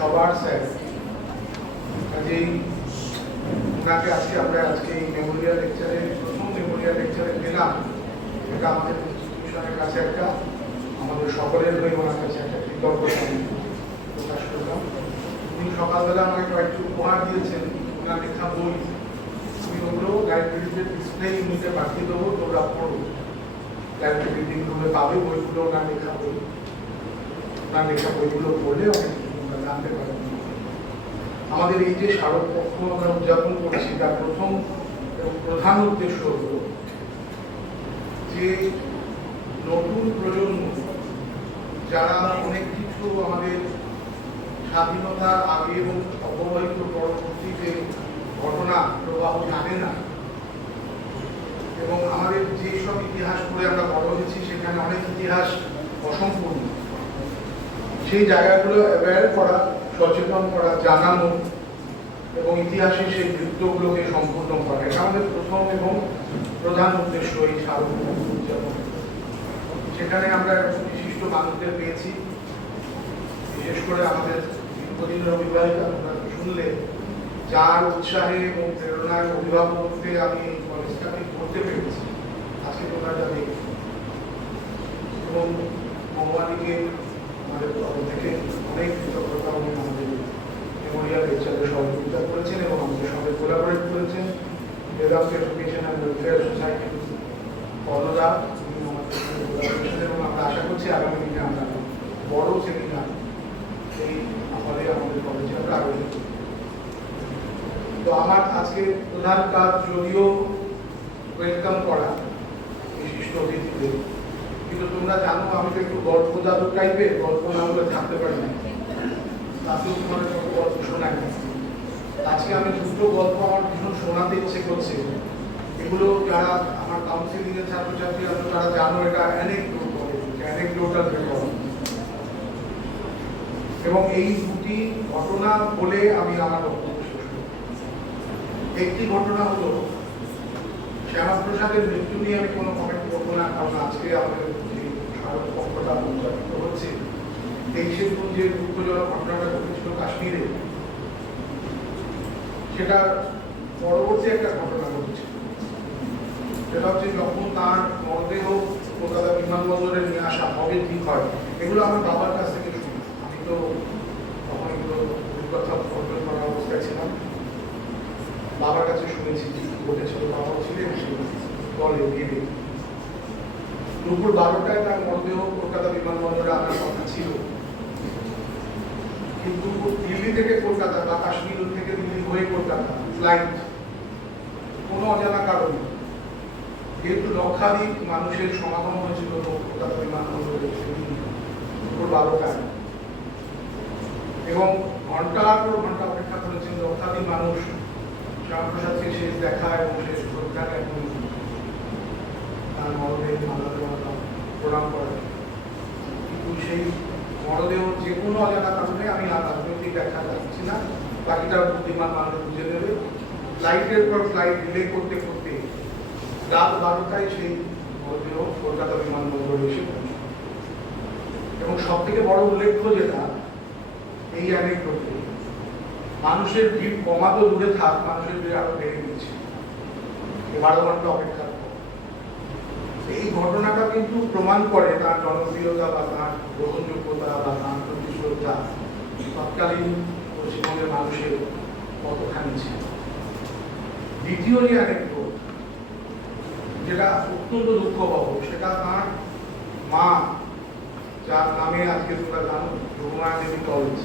সবার স্যার কাজেই ওনাকে আজকে এই মেমোরিয়াল লেকচারে প্রথম মেমোরিয়াল লেকচারে পেলাম, এটা আমাদের ইনস্টিটিউশনের কাছে আমাদের সকলের হয়ে ওনার কাছে একটা কৃতজ্ঞতা প্রকাশ করলাম। উনি সকালবেলা আমাকে কয়েকটি উপহার দিয়েছেন, ওনার লেখা বই, আমি ওগুলো লাইব্রেরিতে ডিসপ্লে ইউনিটে পাঠিয়ে দেবো, তোমরা পড়ো। লাইব্রেরি রিডিং রুমে পাবে বইগুলো, ওনার লেখা বইগুলো পড়লে অনেক জানতে পারবেন। আমাদের এই যে স্মারকপক্ষ আমরা উদযাপন করছি তার প্রথম এবং প্রধান উদ্দেশ্য হল যে নতুন প্রজন্ম যারা অনেক কিছু আমাদের স্বাধীনতার আগে এবং অবহিত পরবর্তীতে ঘটনা প্রবাহ জানে না, এবং আমাদের যেসব ইতিহাস পড়ে আমরা বড় হয়েছি সেখানে অনেক ইতিহাস অসম্পূর্ণ, সেই জায়গাগুলো অ্যাওয়্যার করা, সচেতন করা, জানানো এবং ইতিহাসের সেই বৃত্তগুলোকে সম্পূর্ণ করা, এটা আমাদের প্রথম এবং প্রধান উদ্দেশ্য এই স্মারকপক্ষ উদযাপন। সেখানে আমরা বিশিষ্ট মানুষদের পেয়েছি, বিশেষ করে আমাদের দীর্ঘদিনের অভিভাবিকা আপনারা শুনলে, যার উৎসাহে এবং প্রেরণায় অভিভাবকত্বে আমি এই কলেজটাকে করতে পেরেছি আজকে তোমরা যা দেখছি। এবং ভগবানীকে আমাদের তরফ থেকে অনেক কৃতজ্ঞতা, উনি আমাদের মেমোরিয়াল লেকচারে সহযোগিতা করেছেন এবং আমাদের সঙ্গে কোলাবোরেট করেছেন। Vedanta education and welfare society কর্ণদা, উনি আমাদের আগামী দিনে আমরা বড় সেমিনার এই আমাদের কলেজে আমরা আয়োজন করি। তো আমার আজকে প্রধান কাজ যদিও ওয়েলকাম করা বিশিষ্ট অতিথিদের, কিন্তু তোমরা জানো আমি তো একটু গল্প জাদু টাইপের, গল্প না বলে থাকতে পারি না, তাতেও তোমাদের গল্প শোনায় না। আজকে আমি দুটো গল্প আমার ভীষণ শোনাতে ইচ্ছে করছে। এগুলো যারা আমার কাউন্সিলিং এর ছাত্রছাত্রী আছে তারা জানো এটা অ্যানেকডোটাল রেকর্ড, এবং এই দুটি ঘটনা বলে আমি আমার বক্তব্য শেষ করব। একটি ঘটনা হলো শ্যামাপ্রসাদের মৃত্যু নিয়ে আমি কোনো কমেন্ট করবো না, কারণ আজকে আমাদের যে স্মারক পক্ষটা উদযাপিত হচ্ছে 23শে জুন যে দুঃখজনক ঘটনাটা ঘটেছিল কাশ্মীরে, সেটার পরবর্তী একটা ঘটনা ঘটেছে। সেটা হচ্ছে যখন তার মরদেহ কলকাতা বিমানবন্দরে নিয়ে আসা হবে ঠিক হয়, এগুলো আমার বাবার কাছ থেকে শুনি। আমি তো তখন এগুলো অভিজ্ঞতা অর্জন করার অবস্থায় ছিলাম, বাবার কাছে শুনেছি কি ঘটেছিল। বাবাও ছিলেন সেই দলে ভিড়ে। দুপুর 12টায় তার মরদেহ কলকাতা বিমানবন্দরে আনার কথা ছিল, কিন্তু দিল্লি থেকে কলকাতা বা কাশ্মীর থেকে দিল্লি হয়ে কলকাতা ফ্লাইট কোনো অজানা কারণে, যেহেতু লক্ষাধিক মানুষের সমাগম হয়েছিল কলকাতা বিমানবন্দরে দুপুর 12টায়, এবং ঘন্টার পর ঘন্টা অপেক্ষা করেছেন লক্ষাধিক মানুষ শ্যামাপ্রসাদকে শেষ দেখা এবং শেষ শ্রদ্ধা এবং তার মরদেহ মালা দেওয়া প্রণাম করা। কিন্তু সেই মরদেহ যে কোনো অজানা কারণে, আমি আর রাজনৈতিক ব্যাখ্যা যাচ্ছি না, বাকিটা বুদ্ধিমান মানুষ বুঝে নেবে, ফ্লাইটের পর ফ্লাইট ডিলে করতে করতে রাত 12টায় সেই মরদেহ কলকাতা বিমানবন্দরে এসে পৌঁছে। এবং সব থেকে বড় উল্লেখ্য যেটা এই অ্যানেকডোটে, মানুষের ভিড় কমা তো দূরে থাক, মানুষের ভিড় আরো বেড়ে গেছে 12 ঘন্টা অপেক্ষার পর। এই ঘটনাটা কিন্তু প্রমাণ করে তার জনপ্রিয়তা বা তার গ্রহণযোগ্যতা বা তার প্রতি শ্রদ্ধা তৎকালীন পশ্চিমবঙ্গের মানুষের কতখানি ছিল। দ্বিতীয় যে অ্যানেকডোট, যেটা অত্যন্ত দুঃখবহ, সেটা তার মা, যার নামে আজকে তোমরা জানো যোগমায়া দেবী কলেজ,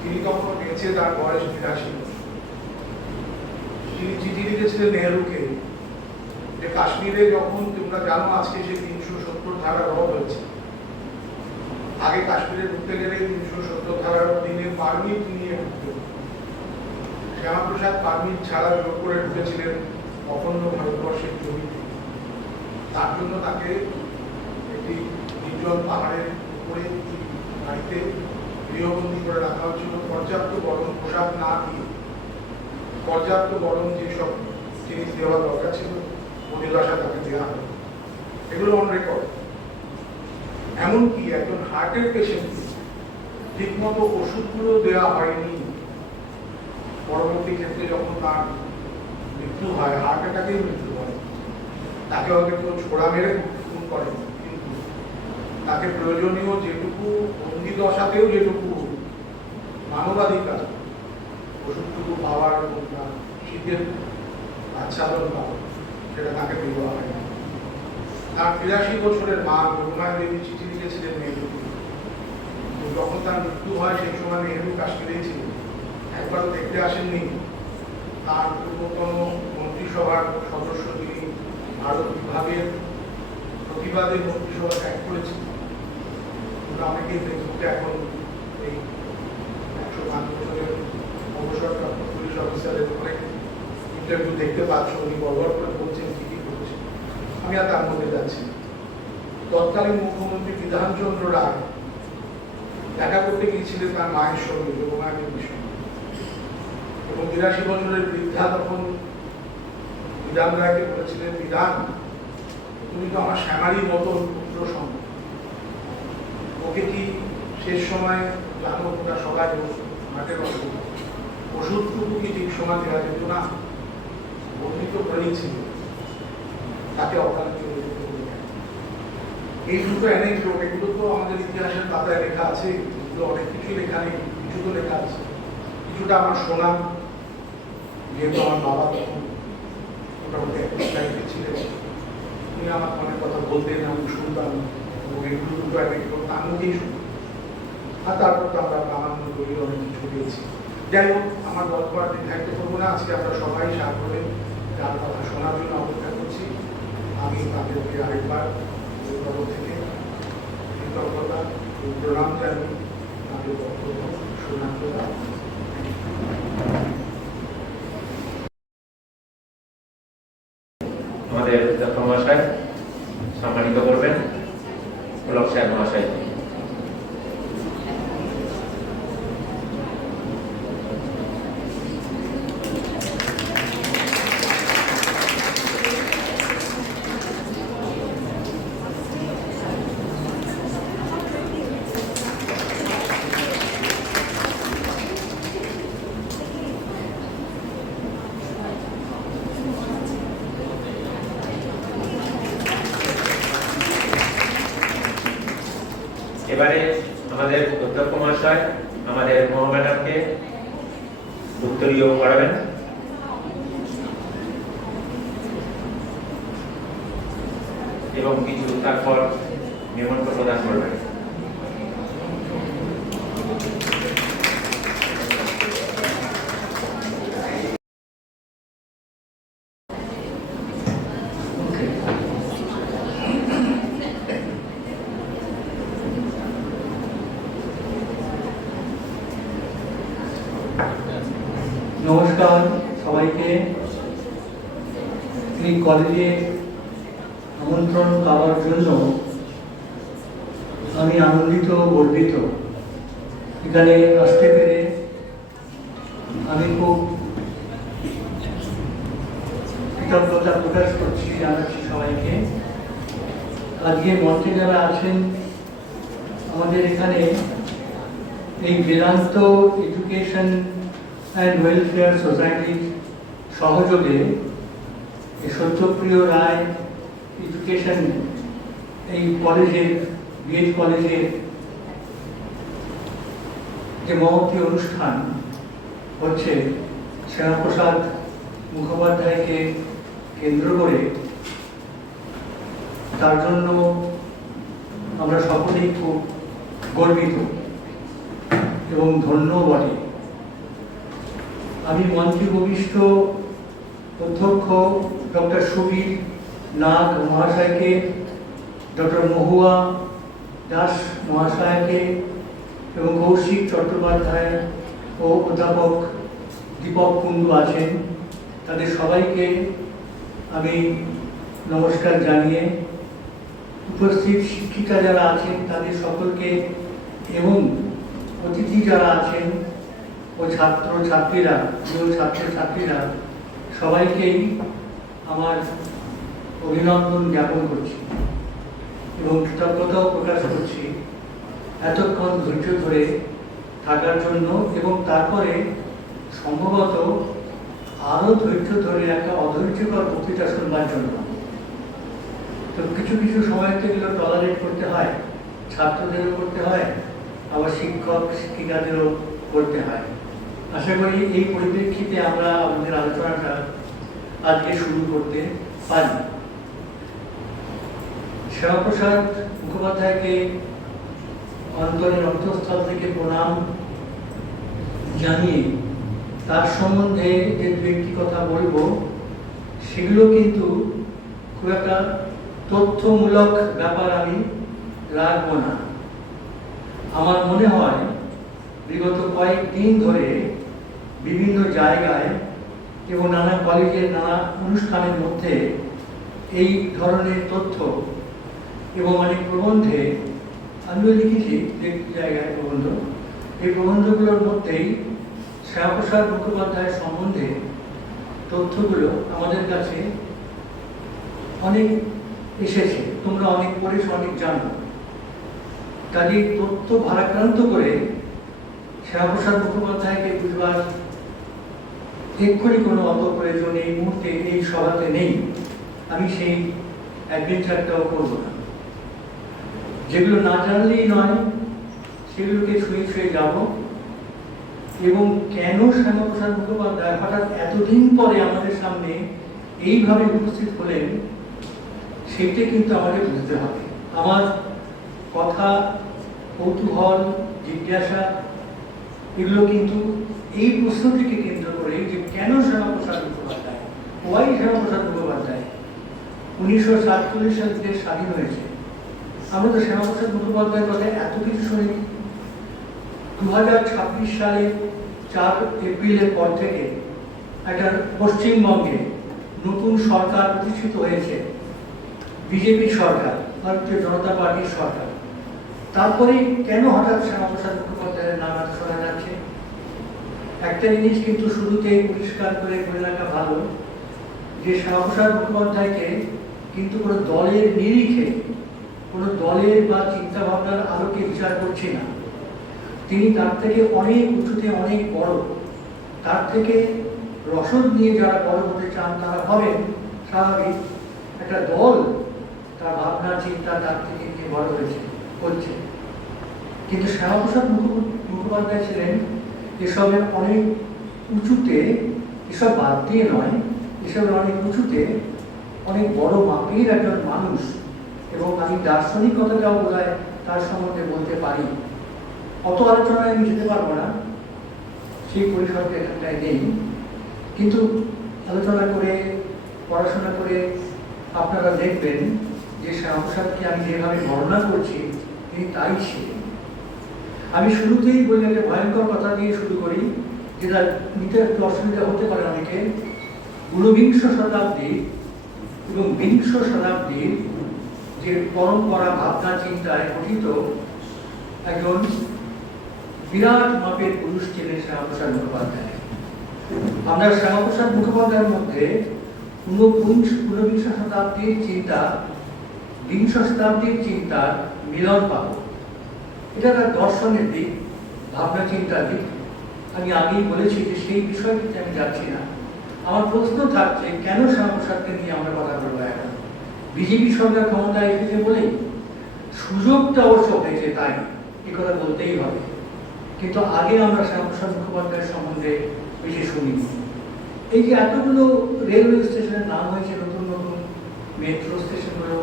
তিনি তখন বেঁচে, তার বয়স 82। তিনি চিঠি লিখেছিলেন নেহরুকে যে কাশ্মীরে যখন তোমরা জানো আজকে যে 370 ধারা রদ হয়েছে, আগে কাশ্মীরে ঢুকতে গেলে 370 ধারার দিনের পারমিট নিয়ে ঢুকতে, শ্যামাপ্রসাদ পারমিট ছাড়া জোর করে ঢুকেছিলেন অখণ্ড ভারতবর্ষের জমিতে। তার জন্য তাকে একটি নির্জন পাহাড়ের উপরে বাড়িতে গৃহবন্দী করে রাখা হয়েছিল, পর্যাপ্ত গরম পোশাক না দিয়ে। পর্যাপ্ত গরম যেসব জিনিস দেওয়া দরকার ছিল অধিবাসা তাকে দেওয়া হয়, এগুলো অন রেকর্ড। এমনকি একজন হার্টের পেশেন্ট ঠিক মতো ওষুধগুলো দেওয়া হয়নি। পরবর্তী ক্ষেত্রে যখন তার মৃত্যু হয়, হার্ট অ্যাটাকেই মৃত্যু হয়, তাকে হয়তো কেউ ছোড়া মেরে খুন করে, কিন্তু তাকে প্রয়োজনীয় যেটুকু বন্দি দশাতেও যেটুকু মানবাধিকার ওষুধটুকু পাওয়ার এবং তার শীতের আচ্ছাদন পাওয়া, সেটা তাকে দেওয়া হয় না। তার 83 বছরের মা যোগমায়া দেবী চিঠি লিখেছিলেন নেহরুকে। যখন তার মৃত্যু হয় সেই সময় নেহরু কাশ্মীরেই ছিলেন, একবারও দেখতে আসেননি। তার পূর্বতন মন্ত্রিসভার সদস্য, যিনি ভারত বিভাগের প্রতিবাদে মন্ত্রিসভা ত্যাগ করেছিলেন, অনেকেই ফেসবুকে এখন এই 105 বছরের অবসরপ্রাপ্ত পুলিশ অফিসারের অনেক ইন্টারভিউ দেখতে পাচ্ছ, উনি বর্বর করে বলছেন কি কি করেছেন। আমি আর তার মধ্যে যাচ্ছি। তৎকালীন মুখ্যমন্ত্রী বিধানচন্দ্র রায় দেখা করতে গিয়েছিলেন তার মায়ের সঙ্গে, যোগমায়া দেবীর সঙ্গে, এবং 82 বছরের বৃদ্ধা তখন বিধান রায়কে বলেছিলেন, বিধান তুমি তো আমার শ্যামারই মতন পুত্র সম, ওকে কি শেষ সময় জানো ওটা সবাই মাঠের ওষুধটুকু কি ঠিক সময় দেওয়া যেত না? বর্ণিত প্রাণী ছিল, তাকে অকাল চলে যেতে বলে। এই দুটো অ্যানেকডোট, এগুলো তো আমাদের ইতিহাসের পাতায় লেখা আছে, এগুলো অনেক কিছু লেখা নেই, কিছু তো লেখা আছে। কিছুটা আমার শোনা, যেহেতু আমার বাবা তখন মোটামুটি একই লাইফে ছিলেন, উনি আমার অনেক কথা বলতেন, আমি শুনতাম, এবং এগুলো দুটো এক একটু তাঙ্গতেই শুরু, আর তারপর তো আমরা প্রামাণ্য তৈরি অনেক কিছু পেয়েছি। যাই হোক, আমার গল্প আর দীর্ঘায়িত করবো না। আজকে আমরা সবাই সাগরে যার কথা শোনার জন্য অপেক্ষা করছি। আমি তাদেরকে আরেকবার তরফ থেকে কৃতজ্ঞতা ও প্রণাম জানি তাদের বক্তব্য শোনার জন্য। আমাদের অধ্যক্ষ মহাশয় সম্মানিত করবেন পুলক সাহেব মহাশয়। এবারে আমাদের অধ্যক্ষ মহাশয় আমাদের মহাম্যাডামকে উত্তরীয় করাবেন। এবং কিছু তারপর নিমন্ত্রণ প্রদান করবেন। নমস্কার সবাইকে। এই কলেজে আমন্ত্রণ পাওয়ার জন্য আমি আনন্দিত গর্বিত। এখানে আসতে পেরে আমি খুব কৃতজ্ঞতা প্রকাশ করছি, জানাচ্ছি সবাইকে। আজকে মঞ্চে যারা আছেন, আমাদের এখানে এই বেদান্ত এডুকেশন অ্যান্ড ওয়েলফেয়ার সোসাইটির সহযোগে সত্যপ্রিয় রায় এডুকেশন এই কলেজের বিএড কলেজের যে মহতী অনুষ্ঠান হচ্ছে, শ্যামাপ্রসাদ মুখোপাধ্যায়কে কেন্দ্র করে, তার জন্য আমরা সকলেই খুব গর্বিত এবং ধন্য বটে। আমি মঞ্চে উপবিষ্ট অধ্যক্ষ ডক্টর সুবীর নাগ মহাশয়কে, ডক্টর মহুয়া দাস মহাশয়কে এবং কৌশিক চট্টোপাধ্যায় ও অধ্যাপক দীপক কুণ্ডু আছেন, তাদের সবাইকে আমি নমস্কার জানিয়ে, উপস্থিত শিক্ষিকা যারা আছেন তাদের সকলকে এবং অতিথি যারা আছেন ও ছাত্রছাত্রীরা সবাইকেই আমার অভিনন্দন জ্ঞাপন করছি এবং কৃতজ্ঞতাও প্রকাশ করছি এতক্ষণ ধৈর্য ধরে থাকার জন্য, এবং তারপরে সম্ভবত আরও ধৈর্য ধরে একটা অধৈর্যকর বক্তৃতা শুনবার জন্য। তো কিছু কিছু সময়তে এগুলো টলারেট করতে হয়, ছাত্রদেরও করতে হয়, আবার শিক্ষক শিক্ষিকাদেরও করতে হয়। আশা করি এই পরিপ্রেক্ষিতে আমরা আমাদের আলোচনাটা আজকে শুরু করতে পারি। শ্যামাপ্রসাদ মুখোপাধ্যায়কে অন্তরের অন্তঃস্থল থেকে প্রণাম জানিয়ে তার সম্বন্ধে যে দু একটি কথা বলবো, সেগুলো কিন্তু খুব একটা তথ্যমূলক ব্যাপার আমি রাখবো না। আমার মনে হয় বিগত কয়েকদিন ধরে বিভিন্ন জায়গায় এবং নানা কলেজের নানা অনুষ্ঠানের মধ্যে এই ধরনের তথ্য এবং অনেক প্রবন্ধে আমিও লিখেছি, একটি জায়গায় প্রবন্ধ, এই প্রবন্ধগুলোর মধ্যেই শ্যামাপ্রসাদ মুখোপাধ্যায়ের সম্বন্ধে তথ্যগুলো আমাদের কাছে অনেক এসেছে। তোমরা অনেক পড়েছো, অনেক জানো। কাজে তথ্য ভারাক্রান্ত করে শ্যামাপ্রসাদ মুখোপাধ্যায়কে বুঝবার এক্ষুনি কোনো অত প্রয়োজন এই মুহূর্তে এই সভাতে নেই। আমি সেই অ্যাডভেঞ্চারটাও করব না। যেগুলো না জানলেই নয়, সেগুলোকে ছুঁয়ে ছুঁয়ে যাব। এবং কেন শ্যামাপ্রসাদ মুখোপাধ্যায় হঠাৎ এতদিন পরে আমাদের সামনে এইভাবে উপস্থিত হলেন, সেটা কিন্তু আমাদের বুঝতে হবে। আমার কথা, কৌতূহল, জিজ্ঞাসা, এগুলো কিন্তু এই প্রশ্নটিকে কেন্দ্র করে যে কেন শ্যামাপ্রসাদ মুখোপাধ্যায়, ওয়াই শ্যামাপ্রসাদ মুখোপাধ্যায় 1947 সালে দেশ স্বাধীন হয়েছে। আমরা তো শ্যামাপ্রসাদ মুখোপাধ্যায়ের কথা এত কিছু শুনিনি। 2026 সালে 4 এপ্রিলের পর থেকে একটা পশ্চিমবঙ্গে নতুন সরকার প্রতিষ্ঠিত হয়েছে, বিজেপি সরকার, ভারতীয় জনতা পার্টির সরকার। তারপরে কেন হঠাৎ শ্যামাপ্রসাদ মুখোপাধ্যায়ের নাম শোনা যাচ্ছে? একটা জিনিস কিন্তু শুরুতেই পরিষ্কার করে বলে রাখা ভালো, যে শ্যামাপ্রসাদ মুখোপাধ্যায়কে কিন্তু কোনো দলের নিরিখে, কোনো দলের বা চিন্তা ভাবনার আলোকে বিচার করছি না। তিনি তার থেকে অনেক উঁচুতে, অনেক বড়। তার থেকে রসদ নিয়ে যারা বড় হতে চান তারা হবেন, স্বাভাবিক। একটা দল তার ভাবনা চিন্তা তার থেকে নিয়ে বড় হচ্ছে। কিন্তু শ্যামাপ্রসাদ মুখোপাধ্যায় ছিলেন এসবের অনেক উঁচুতে, এসব বাদ দিয়ে নয়, এসবের অনেক উঁচুতে অনেক বড় মাপের একজন মানুষ। এবং আমি দার্শনিকতাটাও বোধহয় তার সম্বন্ধে বলতে পারি। অত আলোচনায় আমি যেতে পারবো না, সেই পরিসরটা এখানটায় নেই। কিন্তু আলোচনা করে, পড়াশোনা করে আপনারা দেখবেন যে শ্যামাপ্রসাদকে আমি যেভাবে বর্ণনা করছি তিনি তাই ছিলেন। আমি শুরুতেই বলি, একটা ভয়ঙ্কর কথা দিয়ে শুরু করি, যেটা নিতে একটু অসুবিধা হতে পারে অনেকে। ঊনবিংশ শতাব্দী এবং বিংশ শতাব্দীর যে পরম্পরা, ভাবনা চিন্তায় গঠিত একজন বিরাট মাপের পুরুষ ছিলেন শ্যামাপ্রসাদ মুখোপাধ্যায়। আমরা শ্যামাপ্রসাদ মুখোপাধ্যায়ের মধ্যে ঊনবিংশ শতাব্দীর চিন্তা, বিংশ শতাব্দীর চিন্তার মিলন পাব। এটা তার দর্শনের দিক, ভাবনা চিন্তার দিক। আমি আগেই বলেছি যে সেই বিষয়টিতে আমি যাচ্ছি না। আমার প্রশ্ন থাকছে, কেন শ্যামাপ্রসাদকে নিয়ে আমরা কথা বলবো এখন? বিজেপি সরকার ক্ষমতায় এসেছে বলেই, সুযোগটা অবশ্য হয়েছে তাই, এ কথা বলতেই হবে। কিন্তু আগে আমরা শ্যামাপ্রসাদ মুখোপাধ্যায়ের সম্বন্ধে বেশি শুনিনি। এই যে এতগুলো রেলওয়ে স্টেশনের নাম হয়েছে, নতুন নতুন মেট্রো স্টেশনগুলো,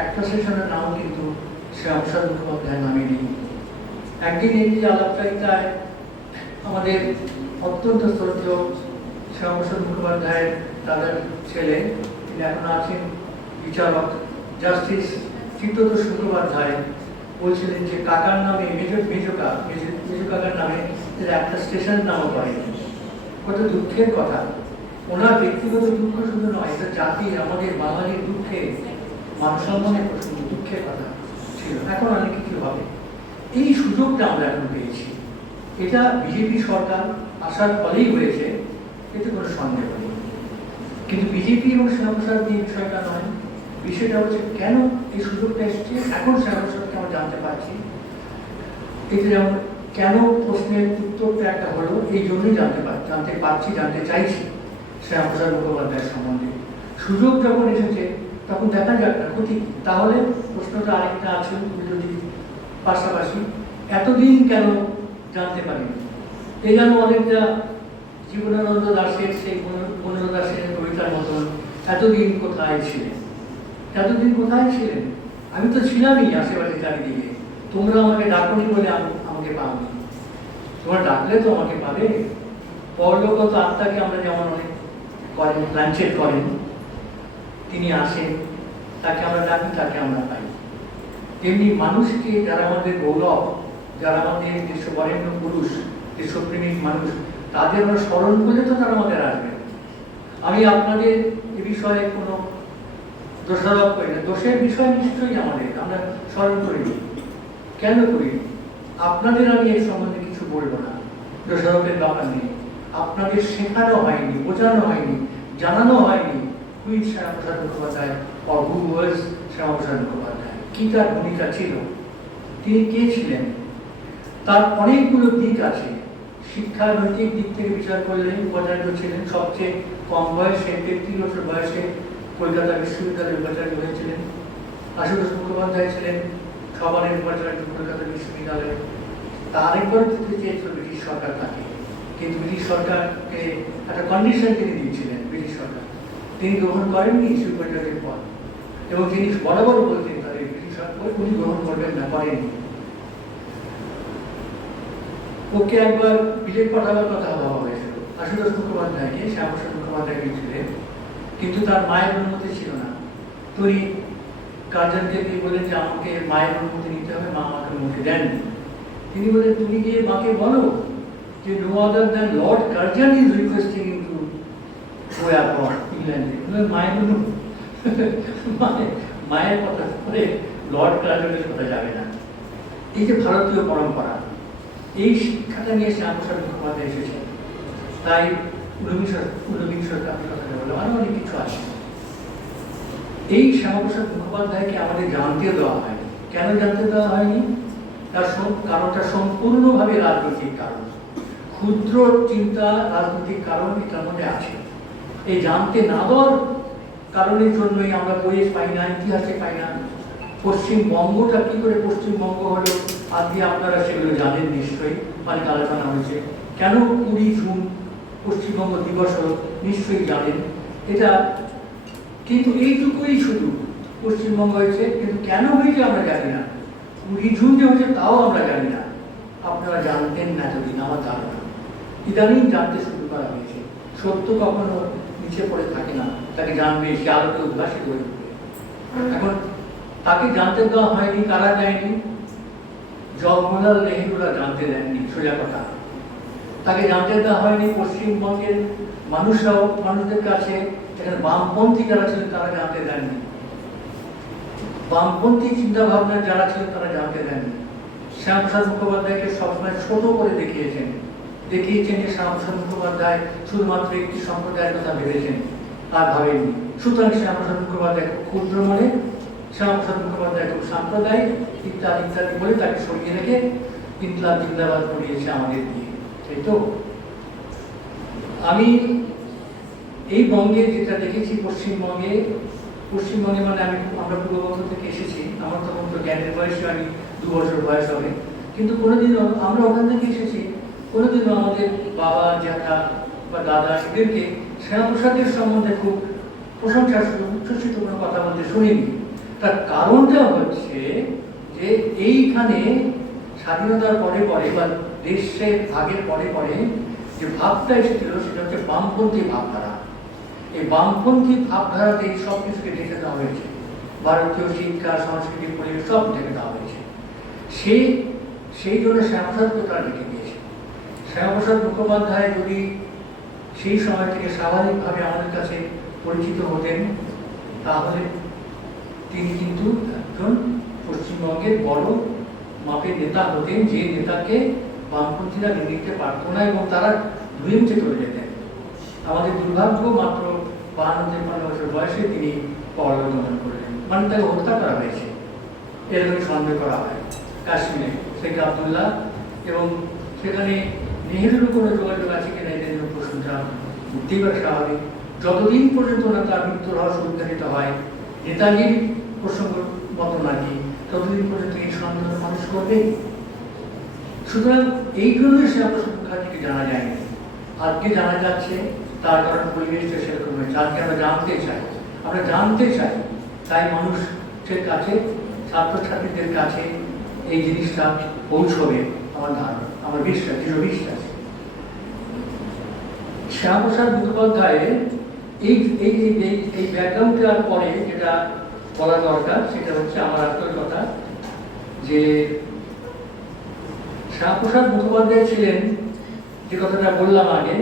একটা স্টেশনের নাম কিন্তু শ্যামাপ্রসাদ মুখোপাধ্যায়ের নামে নেই। একদিন এই যে আলাপচারিতায় আমাদের অত্যন্ত শ্রদ্ধেয় শ্যামাপ্রসাদ মুখোপাধ্যায়ের দাদার ছেলে, তিনি এখন আছেন বিচারক, জাস্টিস চিত্ততোষ মুখোপাধ্যায়, বলছিলেন যে কাকার নামে, মেজো কাকার নামে একটা স্টেশনের নামও পড়ে। কত দুঃখের কথা। ওনার ব্যক্তিগত দুঃখ শুধু নয়, এটা জাতির, আমাদের বাঙালির দুঃখে, মানসম্মানের প্রশ্ন, দুঃখের কথা ছিল। এখন অনেক কিছু হবে। এই সুযোগটা আমরা এখন পেয়েছি। এটা বিজেপি সরকার আসার ফলেই হয়েছে, এতে কোনো সন্দেহ নেই। কিন্তু বিজেপি এবং শ্যামাপ্রসাদ নিয়ে বিষয়টা নয়। বিষয়টা হচ্ছে কেন এই সুযোগটা এসছে। এখন শ্যামাপ্রসাদকে আমরা জানতে পারছি। এতে যেমন কেন প্রশ্নের উত্তরটা একটা হলো, এই জন্যই জানতে চাইছি শ্যামাপ্রসাদ মুখোপাধ্যায়ের সম্বন্ধে। সুযোগ যখন এসেছে তখন দেখা যাক না ক্ষতি। তাহলে প্রশ্নটা আরেকটা আছে যদি পাশাপাশি, এতদিন কেন জানতে পারিনি? এই যেন অনেকটা জীবনানন্দ দাশের, সেই মনোজ দাসের কবিতার মতন, এতদিন কোথায় ছিলেন? এতদিন কোথায় ছিলেন? আমি তো ছিলামই আশেপাশে চারিদিকে, তোমরা আমাকে ডাকনি বলে আমাকে পাওনি। তোমরা ডাকলে তো আমাকে পাবে। পরলোকগত আত্মাকে আমরা যেমন অনেক করেন, লাঞ্ছেট করেন, তিনি আসেন, তাকে আমরা ডাকি, তাকে আমরা পাই। তেমনি মানুষকে, যারা আমাদের গৌরব, যারা আমাদের দেশবরেণ্য পুরুষ, দেশপ্রেমিক মানুষ, তাদের আমরা স্মরণ করলে তো তারা আমাদের আসবে। আমি আপনাদের এ বিষয়ে কোনো দোষারোপ করি না। দোষের বিষয় নিশ্চয়ই আমাদের, আমরা স্মরণ করিনি। কেন করিনি? আপনাদের আমি এই সম্বন্ধে কিছু বলবো না, দোষারোপের ব্যাপার নেই। আপনাদের শেখানো হয়নি, বোঝানো হয়নি, জানানো হয়নি হুই Shyamaprasad Mukhopadhyay, or who was Shyamaprasad Mukhopadhyay, কি তার ভূমিকা ছিল, তিনি কে ছিলেন। তার অনেকগুলো দিক আছে। শিক্ষা নৈতিক দিক থেকে বিচার করলে উপাচার্য ছিলেন, সবচেয়ে কম বয়সে, 33 বছর বয়সে কলকাতা বিশ্ববিদ্যালয়ের উপাচার্য হয়েছিলেন। আশুতোষ মুখোপাধ্যায় ছিলেন সবারের উপাচার্য কলকাতা বিশ্ববিদ্যালয়ে। তা আরেকবার দিতে চেয়েছিল ব্রিটিশ সরকার তাকে, কিন্তু ব্রিটিশ সরকারকে একটা কন্ডিশন তিনি দিয়েছিলেন। ব্রিটিশ সরকার তিনি গ্রহণ করেননি সুপারিটেন্ডেন্টের পদ, এবং তিনি বরাবর বলতেন তাদের ব্রিটিশ সরকার উনি গ্রহণ করবেন করবেন না, করেননি। ওকে একবার বিলেত পাঠাবার কথা ভাবা হয়েছিল আশুতোষ মুখোপাধ্যায়কে, শ্যামপ্রসাদ মুখোপাধ্যায় ছিলেন, কিন্তু তার মায়ের অনুমতি ছিল না। তিনি গার্জেনকে দিয়ে বলেন যে আমাকে মায়ের অনুমতি নিতে হবে, মা আমাকে অনুমতি দেননি। তিনি বলেন তুমি গিয়ে মাকে বলো যে no other than Lord Curzon is requesting you to go abroad, ইংল্যান্ডে। মায়ের অনুমতি মায়ের কথা বলে লর্ড কার্জনের কথা যাবে না। এই যে ভারতীয় পরম্পরা, এই শিক্ষাটা নিয়ে শ্যামপ্রসাদ মুখোপাধ্যায় এসেছেন। তাই ঊনবিংশ শতাব্দীর কথা বলে আরো অনেক কিছু আছে। এই শ্যামপ্রসাদ মুখোপাধ্যায়কে আমাদের জানতে দেওয়া হয়নি। কেন জানতে দেওয়া হয়নি? তার কারণটা সম্পূর্ণভাবে রাজনৈতিক কারণ। ক্ষুদ্র চিন্তা রাজনৈতিক কারণ এটার মধ্যে আছে। এই জানতে না দেওয়ার কারণের জন্যই আমরা বইয়ে পাই না, ইতিহাসে পাই না। পশ্চিমবঙ্গটা কি করে পশ্চিমবঙ্গ হলো আজকে আপনারা সেগুলো জানেন নিশ্চয়ই, অনেক আলোচনা হয়েছে। কেন 20 জুন পশ্চিমবঙ্গ দিবস হলো নিশ্চয়ই জানেন এটা, কিন্তু এইটুকুই শুধু পশ্চিমবঙ্গ হয়েছে, কিন্তু কেন হয়েছে আমরা জানি না। 20 জুন যে হয়েছে তাও আমরা জানি না। আপনারা জানতেন না যদি আমার ধারণা, ইদানিং জানতে শুরু করা হয়েছে। সত্য কখনো নিচে পড়ে থাকে না, তাকে জানবে, সে আলোকে উদ্ভাসিত হয়ে উঠবে। এখন তাকে জানতে দেওয়া হয়নি, কারা দেয়নি? জওহরলাল নেহরুরা জানতে দেননি, সোজা কথা। তাকে জানতে দেওয়া হয়নি পশ্চিমবঙ্গের মানুষদের কাছে, এখানে বামপন্থী যারা ছিলেন তারা জানতে দেননি, বামপন্থী চিন্তা ভাবনার যারা ছিলেন তারা জানতে দেননি। শ্যামপ্রসাদ মুখোপাধ্যায়কে সবসময় ছোট করে দেখিয়েছেন যে শ্যামপ্রসাদ মুখোপাধ্যায় শুধুমাত্র একটি সম্প্রদায়ের কথা ভেবেছেন, আর ভাবেননি। সুতরাং শ্যামপ্রসাদ মুখোপাধ্যায় খুব ক্ষুদ্র মনে, শ্যামপ্রসাদ মুখোপাধ্যায় খুব সাম্প্রদায়িক ইত্যাদি ইত্যাদি বলে তাকে সরিয়ে রেখে ইনকলাব জিন্দাবাদ করিয়েছে আমাদের দিয়ে। তাই তো আমি এই বঙ্গে যেটা দেখেছি, পশ্চিমবঙ্গে মানে আমরা পূর্ববঙ্গ থেকে এসেছি, আমার তখন তো জ্ঞানের বয়সে আমি 2 বছর বয়স হবে, কিন্তু কোনোদিনও আমরা ওখান থেকে এসেছি, কোনোদিনও আমাদের বাবা জ্যাঠা বা দাদা এদেরকে শ্যামপ্রসাদের সম্বন্ধে খুব প্রশংসা উচ্ছ্বসিত কোনো কথা বলতে শুনিনি। তার কারণটা হচ্ছে যে এইখানে স্বাধীনতার পরে পরে বা দেশের ভাগের পরে পরে যে ভাবটা এসেছিল সেটা হচ্ছে বামপন্থী ভাবধারা। এই বামপন্থী ভাবধারাতে সব কিছুকে ঢেকে দেওয়া হয়েছে, ভারতীয় শিক্ষা সংস্কৃতি পরিবেশ সব ঢেকে দেওয়া হয়েছে। সেই জন্য শ্যামপ্রসাদকে তারা ঢেকে দিয়েছে। শ্যামপ্রসাদ মুখোপাধ্যায় যদি সেই সময় থেকে স্বাভাবিকভাবে আমাদের কাছে পরিচিত হতেন, তাহলে তিনি কিন্তু একজন পশ্চিমবঙ্গের বড় মাপের নেতা হতেন, যে নেতাকে বামপন্থীরা মেনে নিতে পারত না এবং তারা ধুয়ে চলে যেতেন। আমাদের দুর্ভাগ্য মাত্র 52-53 বছর বয়সে তিনি পরলোকগমন করলেন, মানে তাকে হত্যা করা হয়েছে এরকম সন্দেহ করা হয় কাশ্মীরে, শেখ আবদুল্লাহ। এবং সেখানে নেহেরুর কোনো যোগাযোগ আছে কিনা এদের জন্য প্রশ্নটা উঠতেই পারে স্বাভাবিক। যতদিন পর্যন্ত না তার মৃত্যুর রহস্য উদ্ঘাটিত হয়, নেতাজির প্রসঙ্গ মতো নাকি, ততদিন পর্যন্ত এই সন্দেহ মানুষ করবে। সুতরাং এই জন্যই শ্যামপ্রসাদ মুখার্জিকে জানা যায়নি, আজকে জানা যাচ্ছে। তার কারণ পরিবেশটা সেরকম হয়েছে। আজকে আমরা জানতে চাই, তাই মানুষের কাছে, ছাত্রছাত্রীদের কাছে এই জিনিসটা পৌঁছবে আমার ধারণা, আমার বিশ্বাস, দৃঢ় বিশ্বাস। শ্যামপ্রসাদ মুখোপাধ্যায়ের এই ব্যাকগ্রাউন্ডটার পরে যেটা বলা দরকার সেটা হচ্ছে আমার আসল কথা, যে শ্যামপ্রসাদ মুখোপাধ্যায় ছিলেন, যে কথাটা বললাম আগে,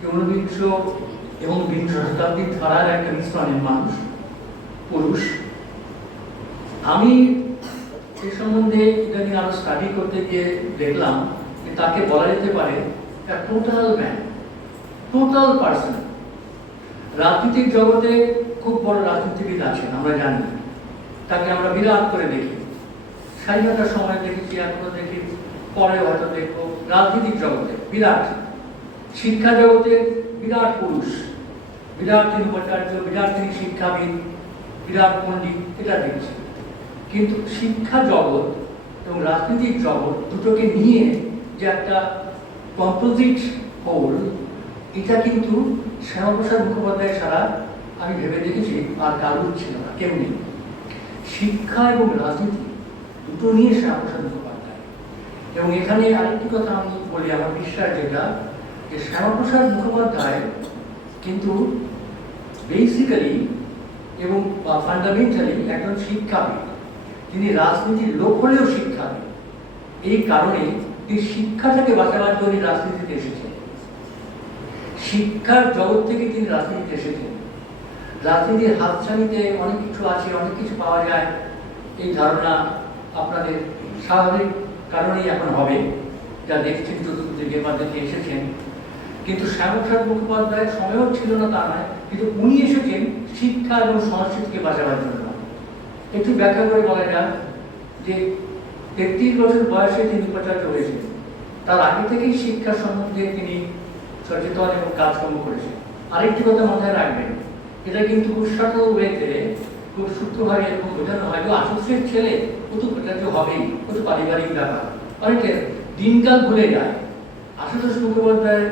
যে 19 এবং 20 শতাব্দীর ধারার একটা মিশ্রণের মানুষ, পুরুষ। আমি এই সম্বন্ধে ইদানিং আরো স্টাডি করতে গিয়ে দেখলাম যে তাকে বলা যেতে পারে টোটাল ম্যান, টোটাল পার্সন। রাজনীতিক জগতে খুব বড় রাজনীতিবিদ আছেন, আমরা জানি, তাকে আমরা বিরাট করে দেখি, স্বাধীনতার সময় দেখেছি, এখনো দেখি, পরে হয়তো দেখবো। রাজনীতিক জগতে বিরাট, শিক্ষা জগতে বিরাট পুরুষ, বিরাট তিনি উপাচার্য, বিরাট তিনি শিক্ষাবিদ, বিরাট পণ্ডিত, এটা দেখছি। কিন্তু শিক্ষা জগৎ এবং রাজনৈতিক জগৎ দুটোকে নিয়ে যে একটা কম্পোজিট হোল, এটা কিন্তু শ্যামপ্রসাদ মুখোপাধ্যায় ছাড়া আমি ভেবে দেখেছি আর কারুর ছিল না, কেউ নেই। শিক্ষা এবং রাজনীতি দুটো নিয়ে শ্যামাপ্রসাদ মুখোপাধ্যায়। এবং এখানে আরেকটি কথা আমি বলি, আমার বিশ্বাস যেটা, যে শ্যামাপ্রসাদ মুখোপাধ্যায় কিন্তু বেসিক্যালি এবং ফান্ডামেন্টালি একজন শিক্ষাবিদ। তিনি রাজনীতির লোক হলেও শিক্ষাবিদ। এই কারণে তিনি শিক্ষাটাকে বাঁচাবার জন্য রাজনীতিতে এসেছেন। শিক্ষার জগৎ থেকে তিনি রাজনীতিতে এসেছেন। রাজনীতির হাতছানিতে অনেক কিছু আছে, অনেক কিছু পাওয়া যায়, এই ধারণা আপনাদের স্বাভাবিক কারণেই এখন হবে, যা দেখছেন চতুর্দিকে বা দেখে এসেছেন। কিন্তু শ্যামাপ্রসাদ মুখোপাধ্যায়ের সময়ও ছিল না তা নয়, কিন্তু উনি এসেছেন শিক্ষা এবং সংস্কৃতিকে বাঁচাবার জন্য। একটু ব্যাখ্যা করে বলা যাক যে 33 বছর বয়সে তিনি উপাচার্য হয়েছেন। তার আগে থেকেই শিক্ষা সম্বন্ধে তিনি সচেতন এবং কাজকর্ম করেছেন। আরেকটি কথা মাথায় রাখবেন, এটা কিন্তু উৎসাহ ওয়েতে খুব সূক্ষ্মভাবে এবং বোঝানো হয় যে আশুষের ছেলে ও তো উপাচার্য হবেই, ও তো পারিবারিক ব্যাপার। অনেকে দিনকাল ভুলে যায়। আশুতোষ মুখোপাধ্যায়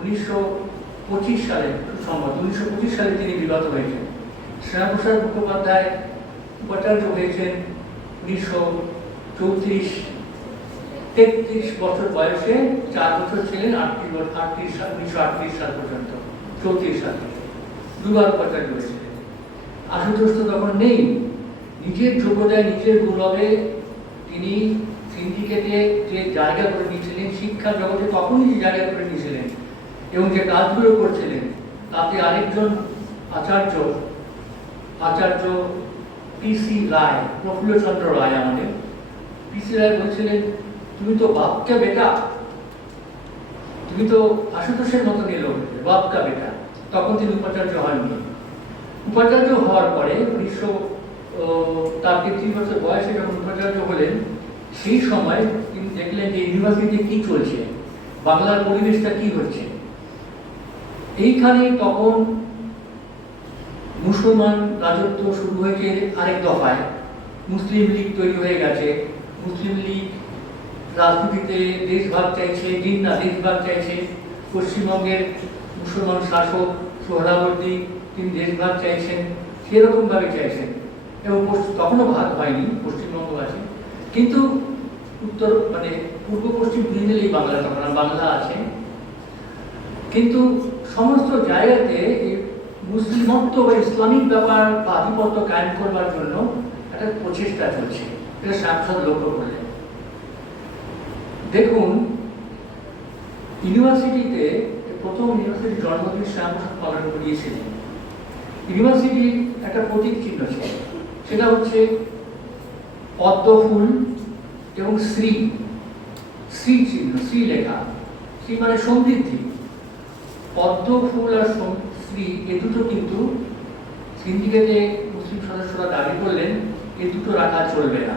1925 সালে, খুব সম্ভব 1925 সালে তিনি বিগত হয়েছেন। শ্যামাপ্রসাদ মুখোপাধ্যায় উপাচার্য হয়েছেন 1933 বছর বয়সে, 4 বছর ছিলেন, 1938 সাল পর্যন্ত, 34 সাল থেকে 2 বার উপাচার্য হয়েছিলেন। আশুতোষ তো তখন নেই। নিজের যোগ্যতায়, নিজের গৌরবে তিনি সিন্ডিকেটে যে জায়গা করে নিয়েছিলেন, শিক্ষা জগতে তখনই যে জায়গা করে নিয়েছিলেন এবং যে কাজগুলো করছিলেন, তাতে আরেকজন আচার্য পিসি রায়, প্রফুল্লচন্দ্র রায়, আমাদের পিসি রায় বলছিলেন, তুমি তো বাপকা বেটা, তুমি তো আশুতোষের মতো নিল বাপকা বেটা। তখন তিনি উপাচার্য হননি। উপাচার্য হওয়ার পরে তার 33 বছর বয়সে যখন উপাচার্য হলেন, সেই সময় তিনি দেখলেন যে ইউনিভার্সিটিতে কি চলছে, বাংলার পরিবেশটা কি হচ্ছে। এইখানে তখন মুসলমান রাজত্ব শুরু হয়েছে আরেক দফায়, মুসলিম লীগ তৈরি হয়ে গেছে। মুসলিম লীগ রাজনীতিতে দেশভাগ চাইছে, দেশভাগ চাইছে। পশ্চিমবঙ্গের মুসলমান শাসক সোহরাওয়ার্দী তিনি দেশভাগ চাইছেন, সেরকমভাবে চাইছেন। এবং তখনও ভাগ হয়নি, পশ্চিমবঙ্গ আছে, কিন্তু উত্তর পূর্ব পশ্চিম দুই মিলেই বাংলা, তখন বাংলা আছে। কিন্তু সমস্ত জায়গাতে মুসলিমত্ব বা ইসলামিক ব্যাপার বা আধিপত্য কায়েম করবার জন্য একটা প্রচেষ্টা চলছে। এটা শ্যামাপ্রসাদ লক্ষ্য করলেন। দেখুন, ইউনিভার্সিটিতে প্রথম ইউনিভার্সিটির জন্মদিন শ্যামাপ্রসাদ পালন করিয়েছিলেন। ইউনিভার্সিটির একটা প্রতীক চিহ্ন ছিল, সেটা হচ্ছে পদ্ম ফুল এবং শ্রী চিহ্ন, শ্রী লেখা। শ্রী মানে সমৃদ্ধি। পদ্ম ফুল আর শ্রী, এ দুটো কিন্তু সিন্ডিকেটে মুসলিম সদস্যরা দাবি করলেন এই দুটো রাখা চলবে না।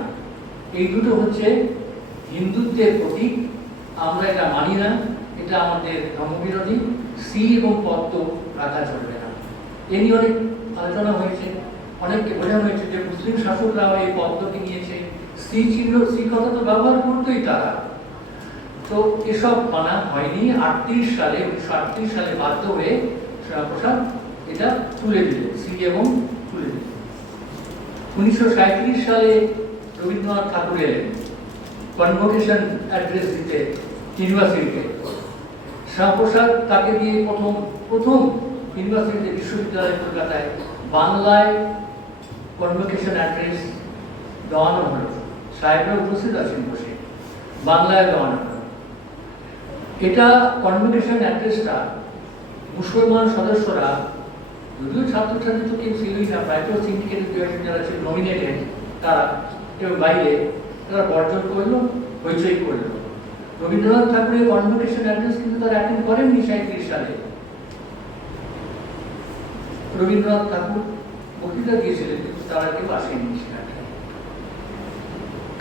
এই দুটো হচ্ছে হিন্দুত্বের প্রতীক, আমরা এটা মানি না, এটা আমাদের ধর্মবিরোধী। শ্রী এবং পদ্ম রাখা চলবে না। এ নিয়ে অনেক আলোচনা হয়েছে, অনেককে বোঝানো হয়েছে যে মুসলিম শাসকরাও এই পদ্মকে নিয়েছে, শ্রী চিহ্ন, শ্রী কথা তো ব্যবহার করতোই তারা। তো এসব মানা হয়নি। 1938 সালে বাধ্য হয়ে শ্যামাপ্রসাদ এটা তুলে দিলেন, শ্রী এবং তুলে দিলেন। 1937 সালে রবীন্দ্রনাথ ঠাকুর এলেন কনভোকেশন অ্যাড্রেস দিতে ইউনিভার্সিটিতে। শ্যামাপ্রসাদ তাকে দিয়ে প্রথম ইউনিভার্সিটিতে, বিশ্ববিদ্যালয় কলকাতায় বাংলায় কনভোকেশন অ্যাড্রেস দেওয়ানো হলো। সাহেবরা উপস্থিত আছেন বসে, বাংলায় দেওয়ানো হলো। এটা কনভোকেশন অ্যাড্রেসটা মুসলমান সদস্যরা, যদিও ছাত্রছাত্রী তো কেউ ছিলই না, প্রায় তো সিন্ডিকেটের যারা ছিল নমিনেটেড তারা, এবং বাইরে তারা বর্জন করলো, হইচই করলো। রবীন্দ্রনাথ ঠাকুরের কনভোকেশন অ্যাড্রেস কিন্তু তারা অ্যাটেন্ড করেননি 37 সালে। রবীন্দ্রনাথ ঠাকুর বক্তৃতা দিয়েছিলেন, কিন্তু তারা কেউ আসেনি সেখানে।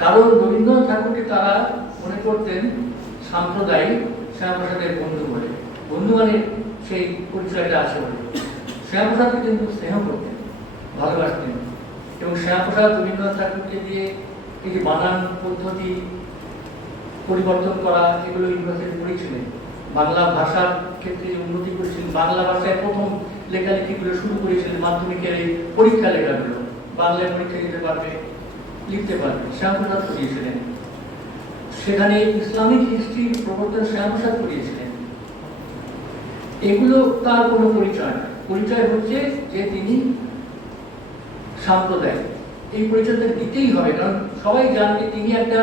কারণ রবীন্দ্রনাথ ঠাকুরকে তারা মনে করতেন সাম্প্রদায়িক, শ্যামাপ্রসাদের বন্ধু বলে, বন্ধু মানে সেই পরিচয়টা আছে বলে। শ্যামাপ্রসাদকে কিন্তু স্নেহ করতেন, ভালোবাসতেন। এবং শ্যামাপ্রসাদ রবীন্দ্রনাথ ঠাকুরকে দিয়ে এই যে বানান পদ্ধতি পরিবর্তন করা, এগুলো ইউনিভার্সিটি করেছিলেন। বাংলা ভাষার ক্ষেত্রে উন্নতি করেছিলেন। বাংলা ভাষায় প্রথম লেখালেখিগুলো শুরু করেছিলেন, মাধ্যমিকের এই পরীক্ষা লেখাগুলো বাংলায় পরীক্ষা দিতে পারবে, লিখতে পারবেন, শ্যামপ্রসাদ পড়িয়েছিলেন। সেখানে ইসলামিক হিস্ট্রি প্রবর্তন শ্যামপ্রসাদ পড়িয়েছিলেন। এগুলো তার কোনো পরিচয় না। পরিচয় হচ্ছে যে তিনি সাম্প্রদায়িক। এই পরিচয়টা দিতেই হবে, কারণ সবাই জানবে তিনি একটা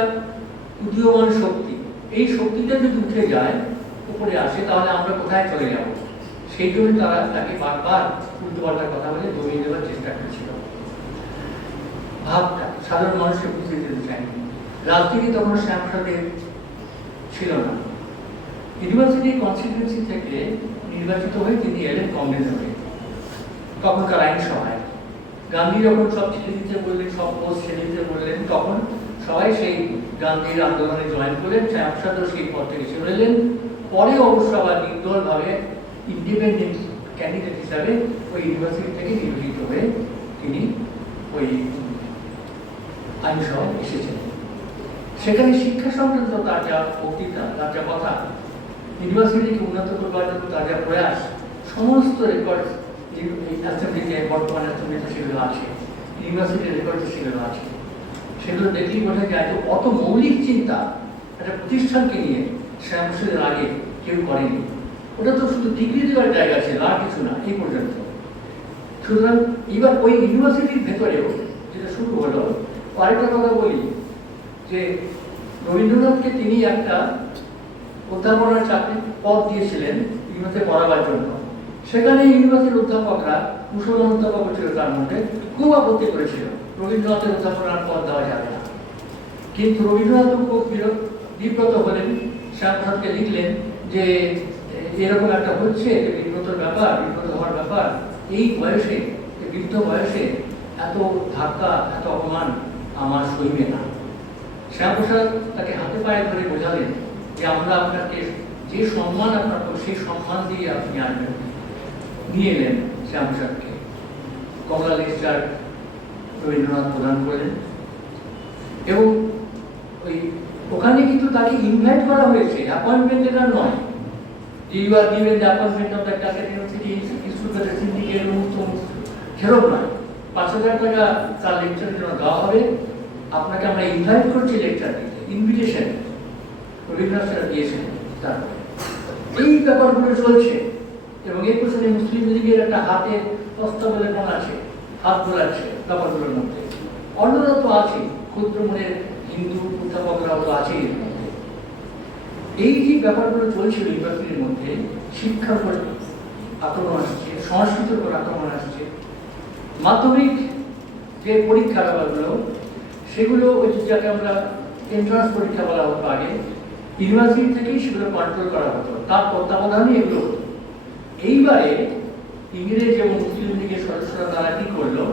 উদীয়মান শক্তি। এই শক্তিটা যদি উঠে যায়, উপরে আসে, তাহলে আমরা কোথায় চলে যাব? সেই জন্য তারা তাকে বারবার উল্টোপাল্টা কথা বলে দমিয়ে দেওয়ার চেষ্টা করেছিল। ভাবটা সাধারণ মানুষকে বুঝতে দিতে চায়নি। রাজনীতি তখন শ্যামপ্রসাদের ছিল না। ইউনিভার্সিটি কনস্টিটিউয়েন্সি থেকে নির্বাচিত হয়ে তিনি এলেন কংগ্রেস হয়ে, তখনকার আইনসভায়। গান্ধী যখন সব ছেড়ে দিতে বললেন, সব পোস্ট ছেড়ে দিতে বললেন, তখন সবাই সেই গান্ধীর আন্দোলনে জয়েন করলেন। শ্যামপ্রসাদও সেই পদ থেকে সরে এলেন। পরে অবশ্য আবার নির্দলভাবে ইন্ডিপেন্ডেন্ট ক্যান্ডিডেট হিসাবে ওই ইউনিভার্সিটি থেকে নির্বাচিত হয়ে তিনি ওই আইনসভায় এসেছেন। সেখানে শিক্ষা সংক্রান্ত তার যা বক্তৃতা, তার যা কথা, ইউনিভার্সিটিকে উন্নত করবার জন্য তার যা প্রয়াস, সমস্ত রেকর্ড অ্যাসেম্বলিতে, বর্তমান অ্যাসেম্বলিতে সেগুলো আছে, ইউনিভার্সিটির রেকর্ডে সেগুলো আছে। সেগুলো দেখলেই বোঝা যায় যে অত মৌলিক চিন্তা একটা প্রতিষ্ঠানকে নিয়ে শ্যামপ্রসাদের আগে কেউ করেনি। ওটা তো শুধু ডিগ্রি দেওয়ার জায়গা ছিল, আর কিছু না এই পর্যন্ত। সুতরাং এবার ওই ইউনিভার্সিটির ভেতরেও যেটা শুরু হলো, আরেকটা কথা বলি যে রবীন্দ্রনাথকে তিনি একটা অধ্যাপনার চাকরি পদ দিয়েছিলেন ইউনিভার্সিটি পড়াবার জন্য। সেখানে ইউনিভার্সিটির অধ্যাপকরা, মুসলমান অধ্যাপক ছিল তার মধ্যে, খুব আপত্তি করেছিল রবীন্দ্রনাথের অধ্যাপনার পদ দেওয়া যাবে না। কিন্তু রবীন্দ্রনাথ খুব বিব্রত হলেন, শ্যামপ্রসাদকে লিখলেন যে এরকম একটা হচ্ছে, বিব্রতর ব্যাপার, বিব্রত হওয়ার ব্যাপার, এই বয়সে, বৃদ্ধ বয়সে এত ধাক্কা, এত অপমান আমার সইবে না। শ্যামপ্রসাদ তাকে হাতে পায়ে ধরে বোঝালেন যে আমরা আপনাকে যে সম্মান আপনার, সেই সম্মান দিয়ে আপনি আসবেন। নিয়ে এলেন শ্যামপ্রসাদকে, কমলা লেকচার রবীন্দ্রনাথ প্রদান করলেন। এবং ওই ওখানে কিন্তু তাকে ইনভাইট করা হয়েছে, অ্যাপয়েন্টমেন্ট এটা নয় যে you are given the appointment of the Calcutta university institute syndicate সেরকম নয়। 5,000 টাকা তার লেকচারের জন্য দেওয়া হবে, আপনাকে আমরা ইনভাইট করছি লেকচার দিতে, ইনভিটেশন রবীন্দ্রনাথ সেটা দিয়েছেন। তারপরে এই ব্যাপারগুলো চলছে এবং এই প্রশ্নে মুসলিম লীগের একটা হাতে প্রস্তাবলেপন আছে, হাত বোলাচ্ছে ব্যাপারগুলোর মধ্যে। অন্যরা তো আছে, ক্ষুদ্র মনের হিন্দু অধ্যাপকরাও তো আছে এর মধ্যে। এই যে ব্যাপারগুলো চলছিল ইউনিভার্সিটির মধ্যে, শিক্ষার উপর আক্রমণ আসছে, সংস্কৃতির উপর আক্রমণ আসছে, মাধ্যমিক যে পরীক্ষা ব্যাপারগুলো, সেগুলো ওই যাকে আমরা এন্ট্রান্স পরীক্ষা বলা হতো আগে, ইউনিভার্সিটি থেকেই সেগুলো কন্ট্রোল করা হতো, তার তত্ত্বাবধানে এগুলো হতো। এইবারে ইংরেজ এবং মুসলিম লীগের সদস্যরা তারা কি করলো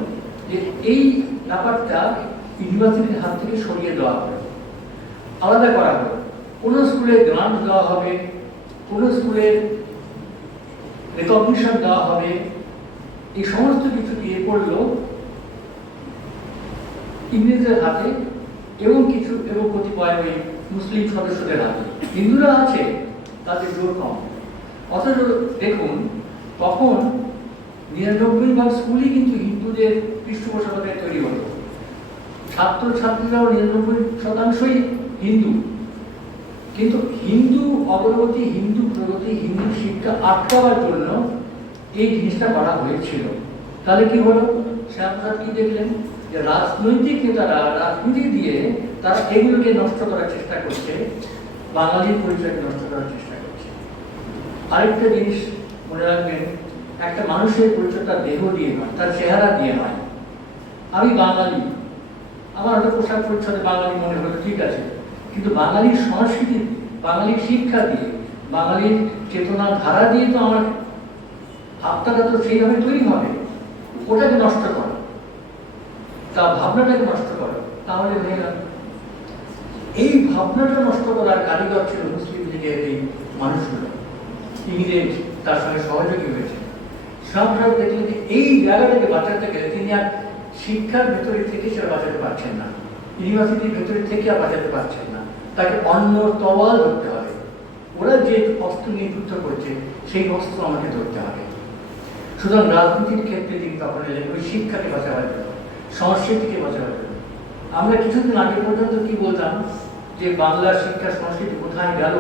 যে এই ব্যাপারটা ইউনিভার্সিটির হাত থেকে সরিয়ে দেওয়া হবে, আলাদা করা হবে। কোনো স্কুলে গ্রান্ট দেওয়া হবে, কোনো স্কুলের রেকগনিশন দেওয়া হবে, এই সমস্ত কিছু দিয়ে পড়লো ইংরেজদের হাতে এবং কিছু এবং কতিপয় ওই মুসলিম সদস্যদের হাতে। হিন্দুরা আছে, তাদের জোর কম। অথচ দেখুন তখন 99% স্কুলই কিন্তু হিন্দুদের পৃষ্ঠপোষকতায় তৈরি হতো। ছাত্রছাত্রীরাও 99%ই হিন্দু। কিন্তু হিন্দু অগ্রগতি, হিন্দু প্রগতি, হিন্দু শিক্ষা আটকাবার জন্য এই জিনিসটা করা হয়েছিল। তাহলে কি হলো? শ্যামপ্রসাদ কি দেখলেন যে রাজনৈতিক নেতারা রাজনীতি দিয়ে তারা এগুলোকে নষ্ট করার চেষ্টা করছে, বাঙালির পরিচয়কে নষ্ট করার চেষ্টা করছে। আরেকটা জিনিস মনে রাখবেন, একটা মানুষের পরিচয় তার দেহ দিয়ে নয়, তার চেহারা দিয়ে নয়। আমি বাঙালি, আমার হয়তো পোশাক পরিচ্ছদে বাঙালি মনে হলো, ঠিক আছে, কিন্তু বাঙালির সংস্কৃতি, বাঙালির শিক্ষা দিয়ে, বাঙালির চেতনা ধারা দিয়ে তো আমার আত্মাটা তো সেইভাবে তৈরি হবে। ওটাকে নষ্ট করো, তা ভাবনাটাকে নষ্ট করো, তাহলে হয়ে গেল। এই ভাবনাটা নষ্ট করার কারিগর ছিল মুসলিম লীগের এই মানুষগুলো। ইংরেজ তার সঙ্গে সহযোগী হয়েছে। শ্যামপ্রসাদ দেখলেন যে এই জায়গাটাকে বাঁচাতে গেলে তিনি আর শিক্ষার ভেতরে থেকে সেটা বাঁচাতে পারছেন না, ইউনিভার্সিটির ভেতরে থেকে আর বাঁচাতে পারছেন না, তাকে অন্য তওয়াল ধরতে হবে। ওরা যে অস্ত্র নিয়ে যুদ্ধ করছে সেই অস্ত্র আমাকে ধরতে হবে। সুতরাং রাজনীতির ক্ষেত্রে তিনি তখন এলেন ওই শিক্ষাকে বাঁচাবার জন্য, সংস্কৃতিকে বাঁচাবার জন্য। আমরা কিছুদিন আগে পর্যন্ত কি বলতাম যে বাংলা শিক্ষা সংস্কৃতি কোথায় গেল,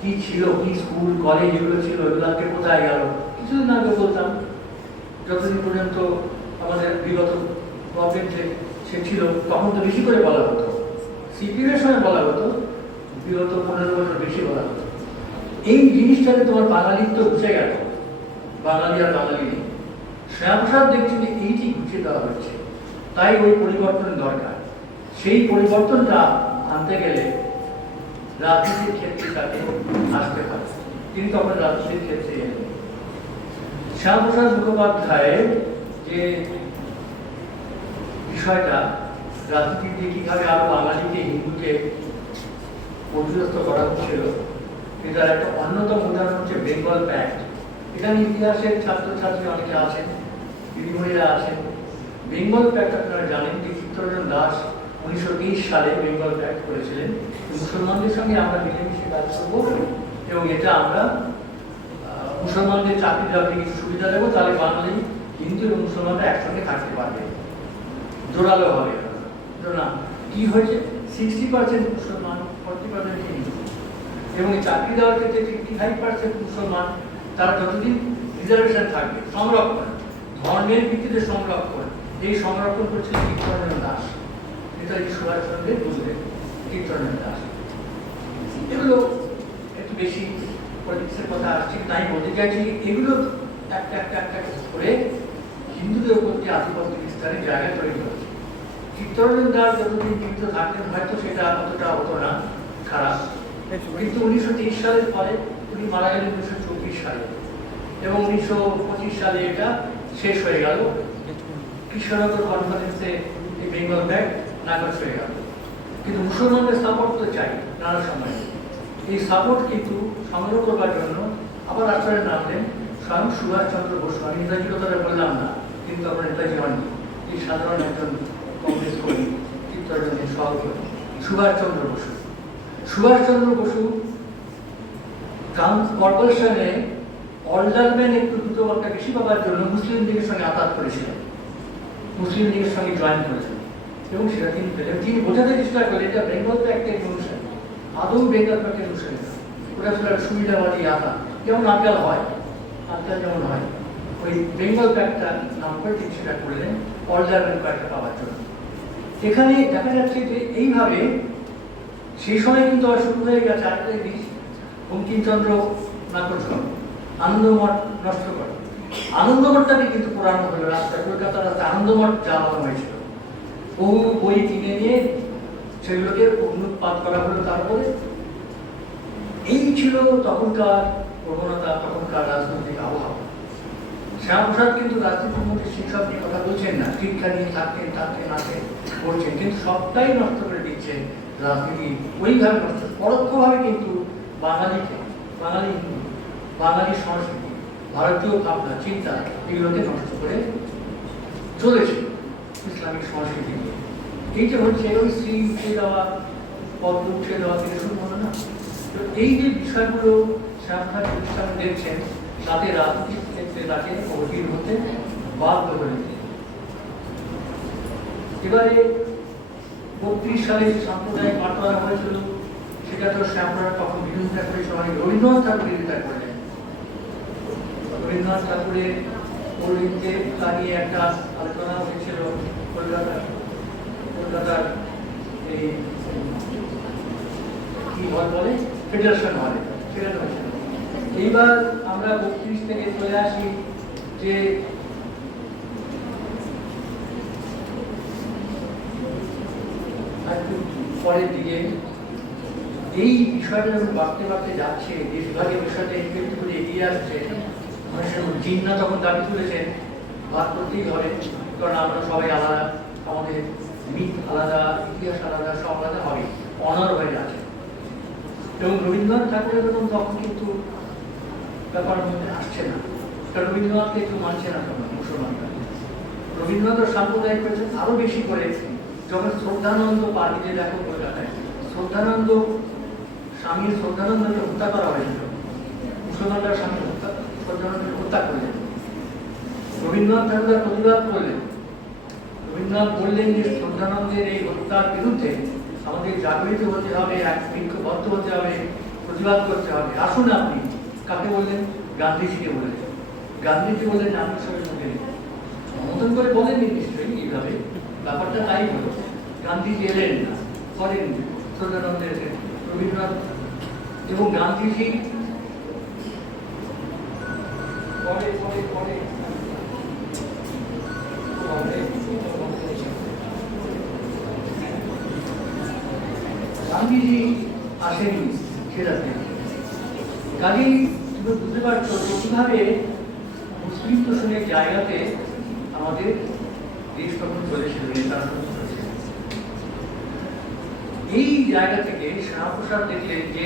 কি ছিল, কি স্কুল কলেজ এগুলো ছিল, এগুলোকে কোথায় গেল, কিছুদিন আগে বলতাম। যতদিন পর্যন্ত আমাদের বিগত প্রবলেম সে ছিল তখন তো বেশি করে বলা হতো, সিপিএমের সময় বলা হতো, বিগত 15 বছর বেশি বলা হতো। এই জিনিসটাকে তোমার বাঙালিত্ব ঘুষে গেল, বাঙালি আর বাঙালি নেই। শ্যামপ্রসাদ দেখছি যে এইটি ঘুষিয়ে দেওয়া হচ্ছে, তাই ওই পরিবর্তন দরকার। সেই পরিবর্তনটা আনতে গেলে রাজনীতির ক্ষেত্রে তাকে আসতে হবে। তিনি তখন রাজনীতির ক্ষেত্রে এলেন। শ্যামপ্রসাদ মুখোপাধ্যায়ের যে বিষয়টা রাজনীতিতে কিভাবে আরো বাঙালিকে হিন্দুকে পর্যস্ত করা হচ্ছিল, এটার একটা অন্যতম উদাহরণ হচ্ছে বেঙ্গল প্যাক্ট। এখানে ইতিহাসের ছাত্রছাত্রী অনেকে আছেন, দিদিমণিরা আছেন। বেঙ্গল প্যাক্ট আপনারা জানেন যে চিত্তরঞ্জন দাস 1923 সালে বেঙ্গল প্যাক্ট করেছিলেন, মুসলমানদের সঙ্গে আমরা মিলেমিশে কাজ করবো এবং এটা আমরা মুসলমানদের চাকরি বাকরি কিছু সুবিধা দেবো, তাহলে বাঙালি হিন্দু এবং মুসলমানরা একসঙ্গে থাকতে পারবে, জোরালো হবে। না কি হয়েছে, 60% মুসলমান, 40% হিন্দু, এবং এই চাকরি দেওয়ার ক্ষেত্রে 55% মুসলমান। তারা যতদিন রিজার্ভেশন থাকবে, সংরক্ষণ, ধর্মের ভিত্তিতে সংরক্ষণ, এই সংরক্ষণ করছিলেন চিত্তরঞ্জন দাস, নেতাজি সুভাষচন্দ্রের বুঝলেন চিত্তরঞ্জন দাস। এগুলো একটু বেশি পলিটিক্সের কথা আসছে, তাই বলতে চাইছি এগুলো একটা একটা একটা করে হিন্দুদের উপর যে আধিপত্য বিস্তারের জায়গা তৈরি হচ্ছে। চিত্তরঞ্জন দাস যতদিন জীবিত থাকতেন হয়তো সেটা অতটা হতো না খারাপ, কিন্তু 1923 সালের পরে উনি মারা গেলেন 1934 সালে, এবং 1925 সালে এটা শেষ হয়ে গেল। কৃষ্ণনগর কনফারেন্সে এই বেঙ্গল প্যাক্ট নাকচ হয়ে গেল। কিন্তু মুসলমানদের সাপোর্ট তো চাই নানা সময়। এই সাপোর্ট কিন্তু সংগ্রহ করবার জন্য আবার আশ্রয় নামলেন স্বয়ং সুভাষচন্দ্র বসু। আমি নেতাজির কথা বললাম না, কিন্তু আপনার নেতাজি হননি, এই সাধারণ একজন কংগ্রেস কর্মী, চিত্তরঞ্জনের সহকর্মী সুভাষচন্দ্র বসু। সুভাষচন্দ্র বসু কর্পোরেশনে অলডারম্যান একটু দুটো একটা বেশি পাবার জন্য মুসলিম লীগের সঙ্গে আঘাত করেছিলেন, মুসলিম লীগের সঙ্গে জয়েন করেছেন, এবং সেটা তিনি পেলেন। তিনি বোঝাতে চেষ্টা করলেন এটা বেঙ্গল প্যাক্টের অনুসারে, আদৌ বেঙ্গল প্যাক্টের অনুসারে না, ওটা ছিল সুবিধাবাদী আঘাত, যেমন আজকাল হয়, আজকাল যেমন হয়। ওই বেঙ্গল প্যাক্টটা নাম করে তিনি সেটা করলেন অলডারম্যান প্যাক্টটা পাওয়ার জন্য। এখানে দেখা যাচ্ছে যে এইভাবে সেই সময় কিন্তু আবার শুরু হয়ে গেছে আরেকটা জিনিস, বঙ্কিমচন্দ্র নাকচ কর, আনন্দমঠ নষ্ট করে। আনন্দমঠটাকে কিন্তু পোড়ানো হলো, রাস্তা কলকাতার রাস্তা আনন্দমঠ জ্বালানো হয়েছিল। বহু বই কিনে নিয়ে সেগুলোকে অনুৎপাত করা হলো। তারপরে এই ছিল তখনকার প্রবণতা, তখনকার রাজনৈতিক আবহাওয়া। শ্যামপ্রসাদ কিন্তু রাজনীতির মধ্যে শিক্ষা নিয়ে কথা বলছেন না, শিক্ষা নিয়ে থাকতেন করছেন, কিন্তু সবটাই নষ্ট করে দিচ্ছেন রাজনীতি। ওইভাবে নষ্ট, পরোক্ষভাবে কিন্তু বাঙালিকে, বাঙালি হিন্দু, বাঙালি সংস্কৃতি, ভারতীয় ভাবনা চিন্তা এগুলোকে নষ্ট করে চলেছে ইসলামিক সংস্কৃতি নিয়ে। এই যে হচ্ছে ওই শ্রী উঠিয়ে দেওয়া, পদ্ম উঠিয়ে দেওয়া থেকে শুরু হলো না। তো এই যে বিষয়গুলো শ্যামপ্রসাদ প্রতিষ্ঠান দেখছেন, তাতে রাজনীতির ক্ষেত্রে তাকে অধীর হতে বাধ্য করেছে। এবারে 32 সালে সাম্প্রদায়িক বাটোয়ারা হয়েছিল, সেটা তো শ্যামপ্রসাদ তখন বিরোধিতা করেছিল, অনেক রবীন্দ্রনাথ ঠাকুর বিরোধিতা করলেন। রবীন্দ্রনাথ ঠাকুরের পৌরহিত্যে তা নিয়ে একটা আলোচনা হয়েছিল কলকাতার এই কি হল বলে, ফেডারেশন হলে, সেখানে হয়েছিল। এইবার আমরা 32 থেকে চলে আসি যে পরের দিকে এই বিষয়টা যখন বাড়তে যাচ্ছে, দেশ বিভাগের বিষয়টা একটু করে এগিয়ে আসছে, জিন্না তখন দাবি তুলেছেন ভাগ করতেই হবে, কারণ আমরা সবাই আলাদা, আমাদের মিথ আলাদা, ইতিহাস আলাদা, সব আলাদা হবে, অনার হয়ে যাচ্ছে। এবং রবীন্দ্রনাথ ঠাকুরের তখন কিন্তু ব্যাপারের মধ্যে আসছে না, কারণ রবীন্দ্রনাথকে কেউ মানছে না তখন মুসলমানরা। রবীন্দ্রনাথ সাম্প্রদায়িক করেছেন আরো বেশি করে যখন শ্রদ্ধানন্দ পার্টিতে দেখো কলকাতায়, শ্রদ্ধানন্দ স্বামীর শ্রদ্ধানন্দকে হত্যা করা হয়েছিল, মুসলমানরা স্বামী শ্রদ্ধানন্দকে হত্যা করলেন। রবীন্দ্রনাথ ঠাকুর প্রতিবাদ করলেন, রবীন্দ্রনাথ বললেন যে শ্রদ্ধানন্দের এই হত্যার বিরুদ্ধে আমাদের জাগরিত হতে হবে, এক ঐক্যবদ্ধ হতে হবে, প্রতিবাদ করতে হবে। আসুন আপনি, কাকে বললেন? গান্ধীজিকে বললেন। গান্ধীজি বললেন আমি সবাই সঙ্গে সমর্থন করে বলেননি নিশ্চয়ই এইভাবে, ব্যাপারটা তাই হলো। গান্ধীজি এলেন না, করেন শ্রদ্ধানন্দের রবীন্দ্রনাথ এবং গান্ধীজি পরে পরে পরে গান্ধীজি আসেনি সেটাতে। কাজেই তুমি বুঝতে পারছো যে কিভাবে মুসলিম তোষণের জায়গাতে আমাদের দেশ তখন চলেছিল, এই জায়গা থেকে শ্যামাপ্রসাদ দেখলেন যে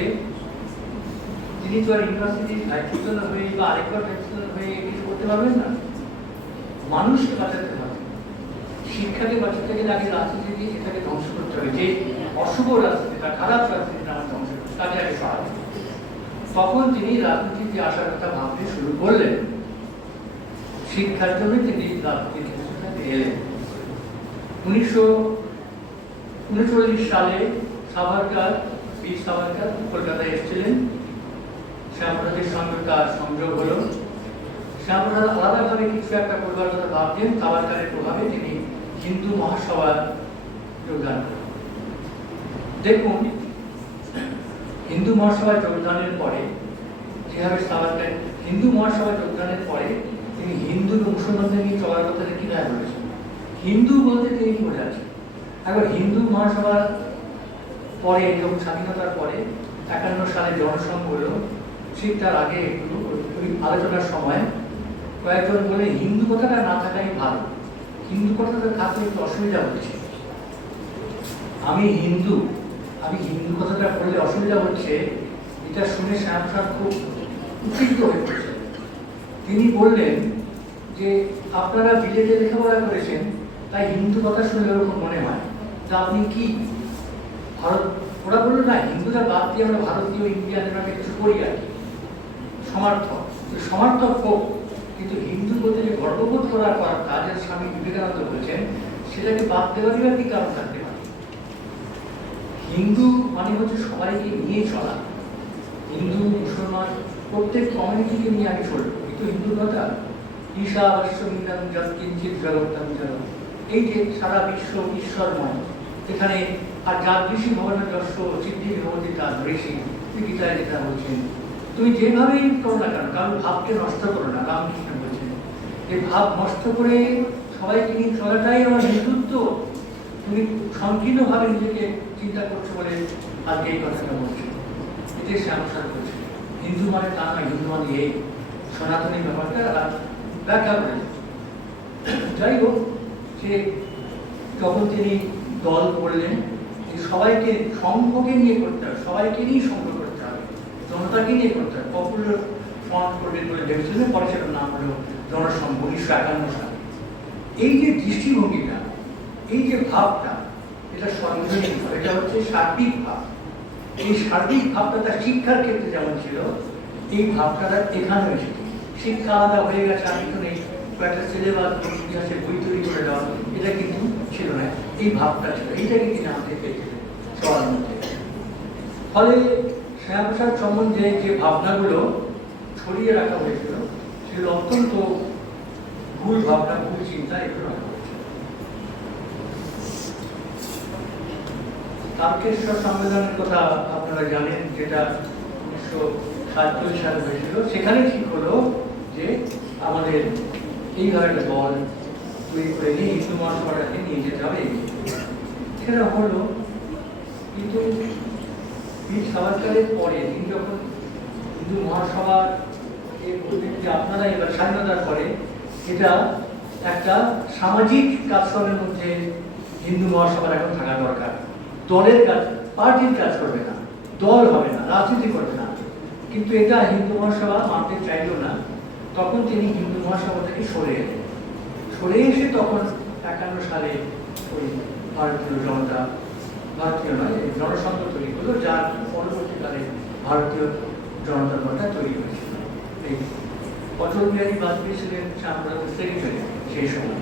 তিনি তো আর ইউনিভার্সিটির ভাইস চ্যান্সেলর হয়ে বা আরেকবার ভাইস চ্যান্সেলর হয়ে কিছু করতে পারবেন না। মানুষকে বাঁচাতে হবে, শিক্ষাকে বাঁচাতে গেলে আগে রাজনীতি এটাকে ধ্বংস করতে হবে। যে অশুভ রাজনীতিটা, খারাপ রাজনীতিটা আমার ধ্বংস করতে কাজে আগে সহায়। তখন তিনি রাজনীতিতে আসার কথা ভাবতে শুরু করলেন। শিক্ষার জন্য তিনি রাজনীতিতে এলেন। 1939 সালে সাভারকার, বীর সাভারকার কলকাতায় এসেছিলেন। শ্যামাপ্রসাদের সঙ্গে তার সংযোগ হলো। শ্যামাপ্রসাদ আলাদাভাবে কিছু একটা করবার কথা ভাবতেন। সাভারকারের প্রভাবে তিনি হিন্দু মহাসভার যোগদান করেন। দেখুন, হিন্দু মহাসভায় যোগদানের পরে যেভাবে সাভারকার হিন্দু মহাসভায় যোগদানের পরে তিনি হিন্দু মুসলমানদের নিয়ে চলার কথাটা কিভাবে বলেছেন। হিন্দু বলতে তিনি বোঝাচ্ছেন। একবার হিন্দু মহাসভার পরে, যখন স্বাধীনতার পরে 51 সালে জনসংঘ হলো, ঠিক তার আগে একটু ওই আলোচনার সময় কয়েকজন বলে হিন্দু কথাটা না থাকাই ভালো, হিন্দু কথাটা থাকলে একটু অসুবিধা হচ্ছে। আমি হিন্দু কথাটা বললে অসুবিধা হচ্ছে, এটা শুনে শ্যামাপ্রসাদ খুব উত্তেজিত হয়ে পড়েছেন। তিনি বললেন যে আপনারা বিলেতে লেখাপড়া করেছেন, তাই হিন্দু কথা শুনলে ওরকম মনে হয়, তা আপনি কি ভারত? ওরা বলল না, হিন্দুরা বাদ দিয়ে আমরা ভারতীয় ইন্ডিয়ানরা কিছু করি আর কি, সমার্থক হোক, কিন্তু হিন্দু বলতে যে গর্ববোধ করার কাজের স্বামী বিবেকানন্দ বলছেন, সেটাকে বাদ দেওয়ারই আর কি কারণ থাকতে পারে। হিন্দু মানে হচ্ছে সবাইকে নিয়ে চলা, হিন্দু মুসলমান প্রত্যেক কমিউনিটিকে নিয়ে আগে চলবে, কিন্তু হিন্দু কথা ঈশাবস্যমিদং যৎ কিঞ্চিৎ জগত্তং জগৎ, এই যে সারা বিশ্ব ঈশ্বরময়, এখানে আর যাদৃশী ভবনের যস্য সিদ্ধি ভবতি তাদৃশী, গীতায় যেটা বলছেন। তুমি যেভাবেই করো না কেন, কারণ ভাবকে নষ্ট করো না, রামকৃষ্ণ বলছেন। এই ভাব নষ্ট করে সবাইকে নিয়ে চলাটাই আমার হিন্দুত্ব। তুমি সংকীর্ণভাবে নিজেকে চিন্তা করছো বলে আজকে এই কথাটা বলছো। এটাই শ্যামাপ্রসাদ বলছে। হিন্দু মানে তা নয়, হিন্দু মানে এই সনাতনী ব্যাপারটা ব্যাখ্যা করে। যাই হোক, যে যখন তিনি দল করলেন, সবাইকে সংঘকে নিয়ে করতে হবে, সবাইকে নিয়ে সংঘ করতে হবে, জনতাকে নিয়ে করতে হবে। পপুলার ফ্রন্ট করবেন বলে ভেবেছিলেন, পরে সেটার নাম হলো জনসংঘ 1951 সালে। এই যে দৃষ্টিভঙ্গিটা, এই যে ভাবটা, এটা সর্বজনীন ভাব, এটা হচ্ছে সার্বিক ভাব। এই সার্বিক ভাবটা তার শিক্ষার ক্ষেত্রে যেমন ছিল, এই ভাবটা তার এখানে এসেছে। শিক্ষা আলাদা হয়ে গেছে, আমি তো নেই কয়েকটা সিলেবাস ইতিহাসের বই তৈরি করে দেওয়া, এটা কিন্তু ছিল না। এই ভাবটা ছিল, এইটাকে তিনি আমাদের পেয়েছিলেন সবার মধ্যে। ফলে শ্যামাপ্রসাদ সম্বন্ধে যে ভাবনাগুলো ছড়িয়ে রাখা হয়েছিল, সেগুলো অত্যন্ত ভুল ভাবনা, ভুল চিন্তা, এগুলো রাখা হয়েছিল। তারকেশ্বর সম্মেলনের কথা আপনারা জানেন, যেটা 1947 সালে হয়েছিল। সেখানে ঠিক হলো যে আমাদের এইভাবে একটা দল তৈরি করে নিয়ে হিন্দু মহাসভাটাকে নিয়ে যেতে হবে। সেটা হলো, কিন্তু বীর সাভারকারের পরে তিনি যখন হিন্দু মহাসভার যে আপনারা এবার স্বাধীনতার পরে এটা একটা সামাজিক কাজকর্মের মধ্যে হিন্দু মহাসভার এখন থাকা দরকার। দলের কাজ, পার্টির কাজ করবে না, দল হবে না, রাজনীতি করবে না, কিন্তু এটা হিন্দু মহাসভা মানতে চাইল না। তখন তিনি হিন্দু মহাসভা থেকে সরে এলেন। সরে এসে তখন 51 সালে ওই ভারতীয় জনতা, ভারতীয় নয়, জনসংঘ তৈরি হলো, যার পরবর্তীকালে ভারতীয় জনতা দলটা তৈরি হয়েছিল। এই অটল বিহারী বাজপেয়ী ছিলেন শ্যামাপ্রসাদের সেক্রেটারি সেই সময়।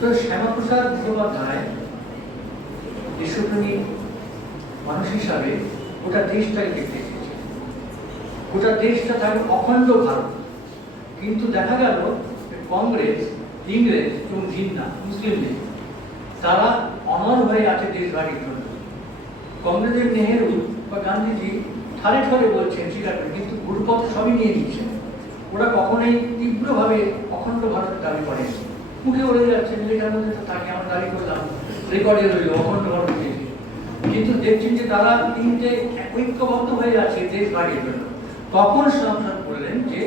তো শ্যামাপ্রসাদ মুখোপাধ্যায় দেশপ্রেমী মানুষ হিসাবে গোটা দেশটাকে দেখতে এসেছে, গোটা দেশটা থাকবে অখণ্ড ভারত। কিন্তু দেখা গেল কংগ্রেস, ইংরেজ এবং জিন্না মুসলিম লীগ তারা অমর হয়ে আছে দেশভাগের জন্য। কংগ্রেসের নেহেরু বা গান্ধীজি ঠারে ঠারে বলছেন, স্বীকার করেন, কিন্তু গুরুপথ সবই নিয়ে নিচ্ছেন। ওরা কখনোই তীব্রভাবে অখণ্ড ভারতের দাবি করেন, মুখে বলে যাচ্ছেন লেখার মধ্যে তো থাকে, আমরা দাবি করলাম, রেকর্ডে রইল অখণ্ড ভারত দিয়েছে। কিন্তু দেখছেন যে তারা তিনটে ঐক্যবদ্ধ হয়ে আছে দেশভাগের জন্য। তখন সংসদ বললেন যে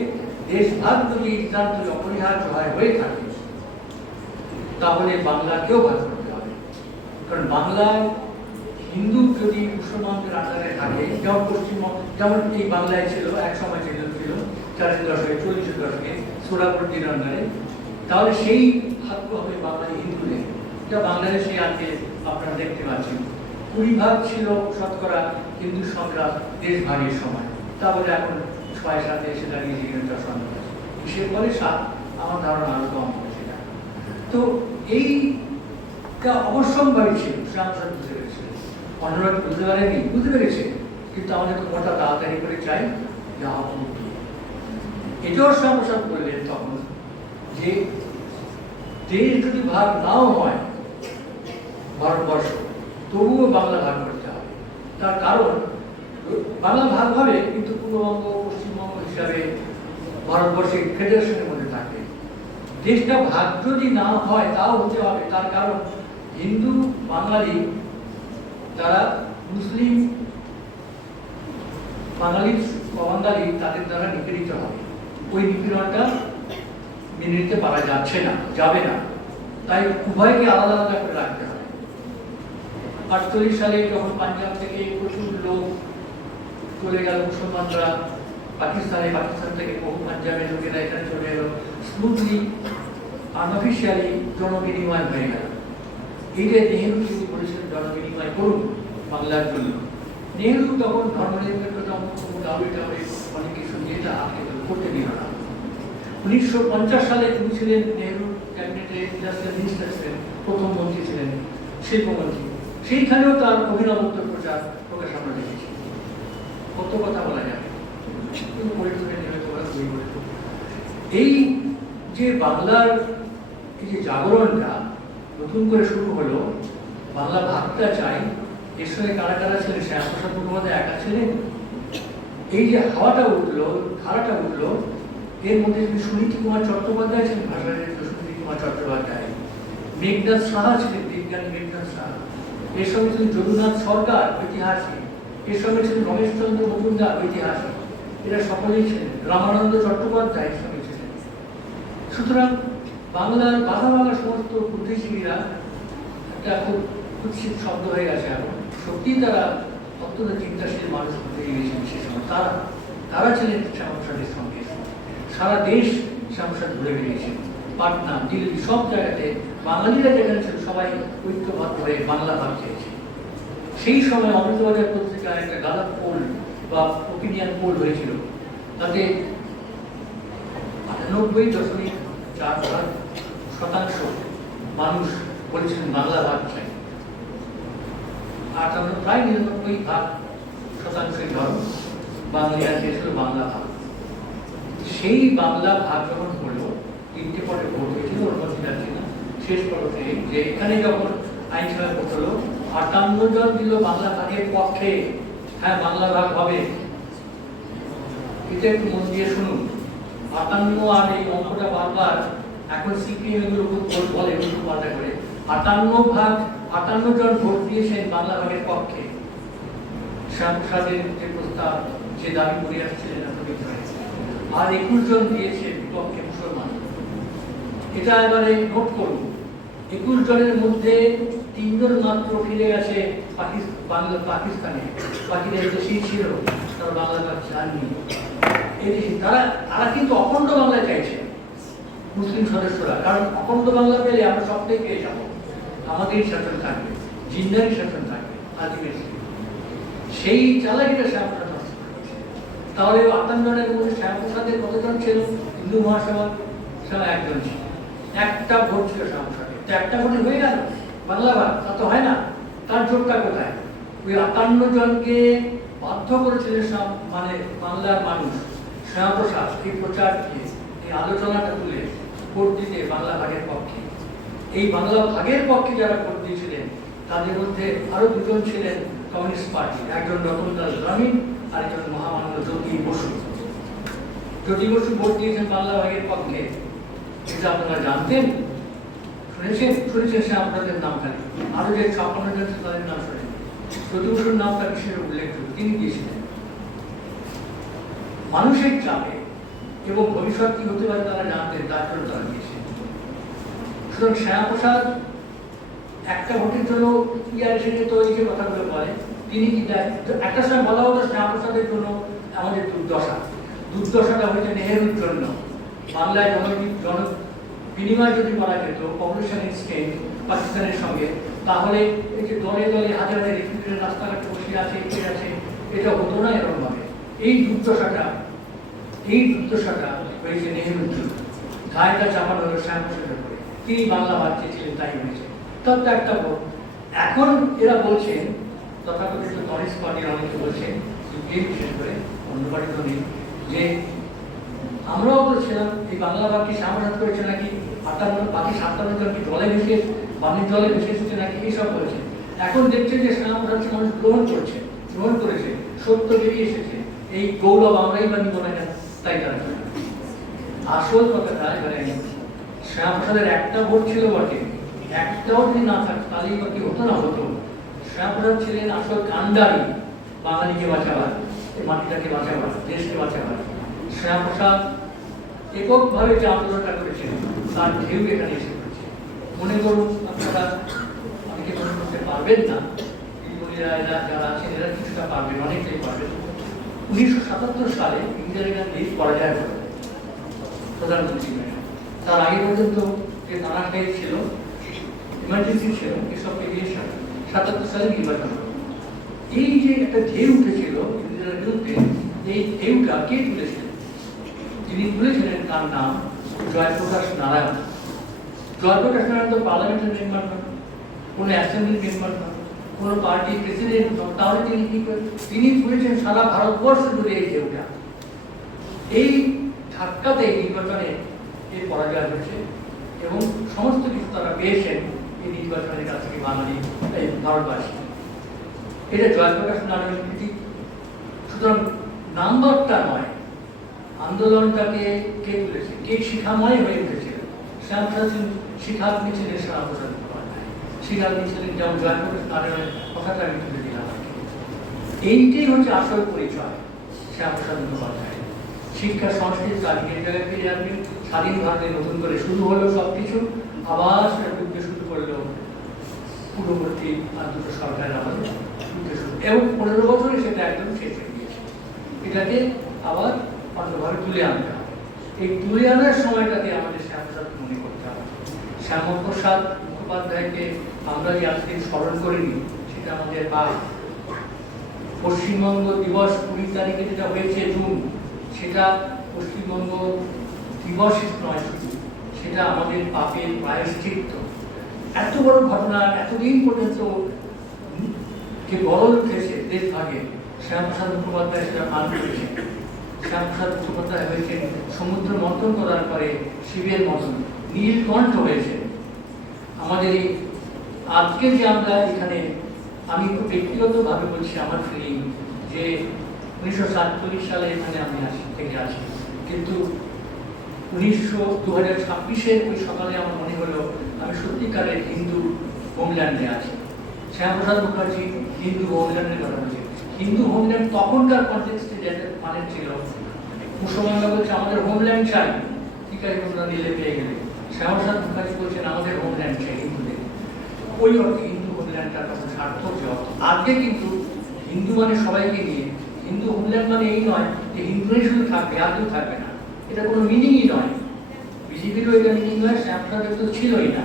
দেশভাগ যদি সিদ্ধান্ত অপরিহার্য হয়ে থাকে তাহলে বাংলাকেও ভাগ করতে হবে। কারণ বাংলায় হিন্দু যদি মুসলমানদের আন্ডারে থাকে, যেমন পশ্চিমবঙ্গ, যেমন এই বাংলায় ছিল এক সময় ছিল 40 দশকে 40 দশকে সোহরাওয়ার্দীর আন্ডারে, তাহলে সেই ভাগ্য হবে বাঙালি হিন্দুদের। যা বাংলাদেশে আজকে আপনারা দেখতে পাচ্ছেন 20 ভাগ ছিল শতকরা হিন্দু সংখ্যা দেশভাগের সময়, তারপরে এখন 6-7 এসে দাঁড়িয়েছে হিন্দুটা সংখ্যা। বিশেষ করে 7, আমার ধারণা আরো কম হবে সেটা। তো এইটা অবশ্যম্ভাবী ছিল, শ্যামাপ্রসাদ বুঝতে পেরেছিলেন। অন্যরা বুঝতে পারেনি, বুঝতে পেরেছে, কিন্তু আমাদের তো মোটা তাড়াতাড়ি করে চাই যা হোক। এটাও শ্যামাপ্রসাদ বললেন তখন যে দেশ যদি ভাগ নাও হয় ভারতবর্ষ, তবুও বাংলা ভাগ করতে হবে। তার কারণ বাংলা ভাগ হবে কিন্তু পূর্ববঙ্গ পশ্চিমবঙ্গ হিসাবে ভারতবর্ষের ফেডারেশনের মধ্যে থাকবে। দেশটা ভাগ যদি না হয় তাও হতে হবে, তার কারণ হিন্দু বাঙালি তারা মুসলিম বাঙালি তাদের দ্বারা নিপীড়িত হবে। ওই নিপীড়নটা মেনে নিতে পারা যাচ্ছে না, যাবে না, তাই উভয়কে আলাদা আলাদা করে রাখতে হবে। 48 সালে যখন পাঞ্জাব থেকে প্রচুর লোক চলে গেল, মুসলমানরা পাকিস্তান থেকে বহু পাঞ্জাবের লোকেরা এখানে চলে এলো, স্মুথলি আনঅফিসিয়ালি জনবিনিময় হয়ে গেল। এই যে নেহেরু তিনি বলেছিলেন জনবিনিময় করুন বাংলার জন্য, নেহেরু তখন ধর্মনিরপেক্ষতা অনেক কিছু নিয়ে তা আটকে করতে দিল না। 1950 সালে তিনি ছিলেন নেহেরু ক্যাবিনেটে ইন্ডাস্ট্রিয়াল মিনিস্টার ছিলেন, প্রথম মন্ত্রী ছিলেন, শিল্পমন্ত্রী। সেইখানেও তার অভিনবত্ব প্রকাশ আমরা দেখেছি। কত কথা বলা যাবে, এই যে বাংলার এই যে জাগরণটা নতুন করে শুরু হলো, বাংলা ভাবটা চাই, এর সঙ্গে কারা কারা ছিলেন? শ্যামাপ্রসাদ মুখোপাধ্যায় একা ছিলেন। এই যে হাওয়াটা উঠলো, ধারাটা উঠলো, এর মধ্যে সুনীতি কুমার চট্টোপাধ্যায় ছিলেন, ভাষাবিদ সুনীতি কুমার চট্টোপাধ্যায়, মেঘনাথ সাহা ছিলেন, বিজ্ঞানী মেঘনাথ সাহা, এর সঙ্গে ছিলেন যদুনাথ সরকার ঐতিহাসিক, এর সঙ্গে ছিলেন রমেশচন্দ্র মজুমদার ঐতিহাসিক, এরা সকলেই ছিলেন, রামানন্দ চট্টোপাধ্যায় এর সঙ্গে ছিলেন। সুতরাং বাংলার বাঘা বাঘা সমস্ত বুদ্ধিজীবীরা একটা খুব কুৎসিত শব্দ হয়ে গেছে এখন, সত্যি তারা অত্যন্ত চিন্তাশীল মানুষ হতে গিয়েছেন সে সময়। তারা ছিলেন শ্যামাপ্রসাদের সঙ্গে, সারা দেশ শ্যামাপ্রসাদ ঘুরে বেরিয়েছেন, পাটনা, দিল্লি, সব জায়গাতে বাঙালিরা যেখানে ছিল সবাই ঐক্যবদ্ধ হয়ে বাংলা ভাব চেয়েছে। সেই সময় অমৃতবাজার পত্রিকায় একটা গালাপ পোল বা ওপিনিয়ন পোল হয়েছিল, তাতে 98.4% মানুষ বলেছিলেন বাংলা ভাগ চাই, আর প্রায় 99% ধর্ম বাঙালিরা চেয়েছিল বাংলা ভাগ। সেই বাংলা ভাগ যখন হলো, 3টে পরে ভোট হয়েছিল, ওর মধ্যে যাচ্ছে না, শেষ পর্বে যে এখানে যখন আইনসভা ভোট হলো, 58 জন দিল বাংলা ভাগের পক্ষে, হ্যাঁ বাংলা ভাগ হবে। এটা একটু মন দিয়ে শুনুন, 58 আর এই অঙ্কটা বারবার এখন সিপিএম এগুলো ভোট বলে উল্টো পাল্টা করে, 58 জন ভোট দিয়েছেন বাংলা ভাগের পক্ষে। শ্যামাপ্রসাদের যে প্রস্তাব, যে দাবি করে আসছিলেন এতদিন ধরে, আর 21 জন দিয়েছে বিপক্ষে মুসলমান। এটা এবারে নোট করুন, 21 জনের মধ্যে 3 জন মাত্র ফিরে গেছে পাকিস্তানে, বাকিরা দেশেই ছিল, তারা বাংলা ভাগ চাননি। তারা কিন্তু অখণ্ড বাংলা চাইছে মুসলিম সদস্যরা, কারণ অখণ্ড বাংলা পেলে আমরা সবটাই পেয়ে যাবো, আমাদেরই শাসন থাকবে, জিন্দারই শাসন থাকবে আলটিমেটলি। সেই চালাকিটা শ্যামাপ্রসাদ। তাহলে 58 জনের মধ্যে শ্যামাপ্রসাদের কতজন ছিল? হিন্দু মহাসভা 1 জন ছিল, একটা ভোট ছিল শ্যামাপ্রসাদের। তো একটা ভোটে হয়ে গেল বাংলা ভাগ, তা তো হয় না। তার জোরটা কোথায়? ওই 58 জনকে বাধ্য করেছিলেন মানে বাংলার মানুষ শ্যামাপ্রসাদ এই প্রচার দিয়ে এই আলোচনাটা তুলে ভোট দিতে বাংলা ভাগের পক্ষে। এই বাংলা ভাগের পক্ষে যারা ভোট দিয়েছিলেন তাদের মধ্যে আরো দুজন ছিলেন কমিউনিস্ট পার্টি, একজন রতন দাস গ্রামীণ আর একজন মহামান্য জ্যোতি বসু। জ্যোতি বসু ভোট দিয়েছেন বাংলা ভাগের পক্ষে, এটা আপনারা জানতেন? শুনেছেন শ্যামাপ্রসাদের নাম খালি, আরো যে 56 জন তাদের নাম শুনেন। জ্যোতি বসুর নামটা বিশেষ উল্লেখযোগ্য, তিনি দিয়েছিলেন। মানুষের চাপে এবং ভবিষ্যৎ কি হতে পারে তারা জানতেন, তার জন্য তারা দিয়েছেন। সুতরাং শ্যামাপ্রসাদ একটা ভোটের জন্য এসে তৈরি যে কথাগুলো বলে, তিনি কি একটা সময় বলা হতো শ্যামাপ্রসাদের জন্য আমাদের দুর্দশাটা হয়েছে নেহেরুর জন্য। বাংলায় জন বিনিময় যদি করা যেত পপুলেশন এক্সচেঞ্জ পাকিস্তানের সঙ্গে, তাহলে এই যে দলে দলে হাজার হাজার রিফিউজিরা রাস্তাঘাটে বসে আছে, এটা হতো না এরকম ভাবে। এই দুর্দশাটা হয়েছে নেহেরুর জন্য, ঘায়টা চাপানো হলো শ্যামাপ্রসাদের উপরে। তিনি বাংলা ভাগ চেয়েছিলেন, তাই হয়েছে। তত একটা ভোট। এখন এরা বলছেন, তথাকথিত কমিউনিস্ট পার্টির অনেকে বলছেন, বিশেষ করে অন্য পার্টি তো নেই, যে আমরাও বলছিলাম এই বাংলা ভাগকে শ্যামাপ্রসাদ করেছে নাকি, 58 বাকি 57 জন কি জলে ভেসে বাণিজ্য জলে ভেসে এসেছে নাকি, এইসব বলছে। এখন দেখছেন যে শ্যামাপ্রসাদকে মানুষ গ্রহণ করেছে, সত্য বেরিয়ে এসেছে। এই গৌরব আমরাই বা নিব না কেন, তাই তারা আসল কথাটা এবারে শ্যামাপ্রসাদের একটা ভোট ছিল বটে, একটাও যদি না থাকতো তাহলেই বা কি হতো না হতো। শ্যামাপ্রসাদ ছিলেন আসল কান্ডারি, বাঙালিকে বাঁচাবার, এই মাটিটাকে বাঁচাবার, দেশকে বাঁচাবার। শ্যামাপ্রসাদ এককভাবে যে আন্দোলনটা করেছেন তার ঢেউ এখানে এসে পড়েছে। মনে করুন আপনারা, অনেকে মনে করতে পারবেন না, যারা আছেন এরা কিছুটা পারবেন, অনেকটাই পারবেন। 1977 সালে ইন্দিরা গান্ধী পরাজয় করেন প্রধানমন্ত্রী। তার আগে পর্যন্ত যে নানা সাহেব ছিল, ইমার্জেন্সি ছিল, এসব পেরিয়ে 77 সালে নির্বাচন। এই যে একটা ঢেউ উঠেছিল ইন্দিরার বিরুদ্ধে, এই ঢেউটা কে তুলেছিলেন? তিনি তুলেছিলেন, তার নাম জয়প্রকাশ নারায়ণ। জয়প্রকাশ নারায়ণ তো পার্লামেন্টের মেম্বার নন, কোনো অ্যাসেম্বলির মেম্বার নন, কোনো পার্টির প্রেসিডেন্ট নন, তাহলে তিনি কি করেন? তিনি তুলেছেন সারা ভারতবর্ষ জুড়ে এই ঢেউটা। এই ধাক্কাতে নির্বাচনে এর পরাজয় হয়েছে এবং সমস্ত কিছু তারা পেয়েছেন এই নির্বাচনের কাছ থেকে বাঙালি ভারতবাসী। এটা জয়প্রকাশ নারায়ণের কৃতি। সুতরাং নাম্বারটা নয়, আন্দোলনটাকে কে তুলেছে, কে শিখাময় হয়ে উঠেছিল। শ্যামাপ্রসাদ শিখাগ্নি ছিলেন, শ্যামাপ্রসাদ শিখাগ্নি ছিলেন, যেমন জয়প্রকাশ নারায়ণের কথাটা আমি তুলে দিলাম। এইটাই হচ্ছে আসল পরিচয় শ্যামাপ্রসাদ মুখোপাধ্যায়। শিক্ষা সংস্কৃতি তারিখের জায়গায় ফিরে আসবে, স্বাধীন ভারতে নতুন করে শুরু হলো সবকিছু, আবার সেটা বুঝতে শুরু করলো পূর্ববর্তী দুটো সরকারের আমাদের বুঝতে শুরু, এবং 15 বছরে সেটা একদম শেষ হয়ে গিয়েছে। এটাকে আবার অন্যভাবে তুলে আনতে হবে। এই তুলে আনার সময়টাতে আমাদের শ্যামাপ্রসাদকে মনে করতে হবে। শ্যামাপ্রসাদ মুখোপাধ্যায়কে আমরা যে আজকে স্মরণ করিনি, সেটা আমাদের পাপ। পশ্চিমবঙ্গ দিবস 20 তারিখে যেটা হয়েছে জুন, সেটা পশ্চিমবঙ্গ দিবস নয় শুধু, সেটা আমাদের পাপের প্রায়শ্চিত্ত। এত বড় ঘটনা, এতদিন পর্যন্ত যে গরল উঠেছে দেশ ভাগে, শ্যামাপ্রসাদ মুখোপাধ্যায় সেটা পান করেছে। শ্যামাপ্রসাদ মুখোপাধ্যায় হয়েছেন সমুদ্র মন্থন করার পরে শিবের মতন নীলকণ্ঠ হয়েছে। আমাদের এই আজকে যে আমরা এখানে, আমি ব্যক্তিগতভাবে বলছি, আমার ফিলিং যে 1947 সালে এখানে আমি আসি, কিন্তু 2026-এর ওই সকালে আমার মনে হলো আমি সত্যিকারের হিন্দু হোমল্যান্ডে আছি। শ্যামাপ্রসাদ মুখার্জি হিন্দু হোমল্যান্ডের কথা বলছে। হিন্দু হোমল্যান্ড তখনকার কনটেক্সটে যেটা মানে ছিল, মুসলমানরা বলছে আমাদের হোমল্যান্ড চাই, ঠিক আছে তোমরা নিলে পেয়ে গেলে। শ্যামাপ্রসাদ মুখার্জি বলছেন আমাদের হোমল্যান্ড চাই হিন্দুদের। ওই অর্থে হিন্দু হোমল্যান্ডটার কথা সার্থক যে অর্থ। আজকে কিন্তু হিন্দু মানে সবাইকে নিয়ে, হিন্দু হোমল্যান্ড মানে এই নয় যে হিন্দুরাই শুধু থাকবে, আর কেউ থাকবে না, এটা কোনো মিনিংই নয়। বিজেপিরও এটা মিনিং নয়, শ্যামাপ্রসাদের তো ছিলই না।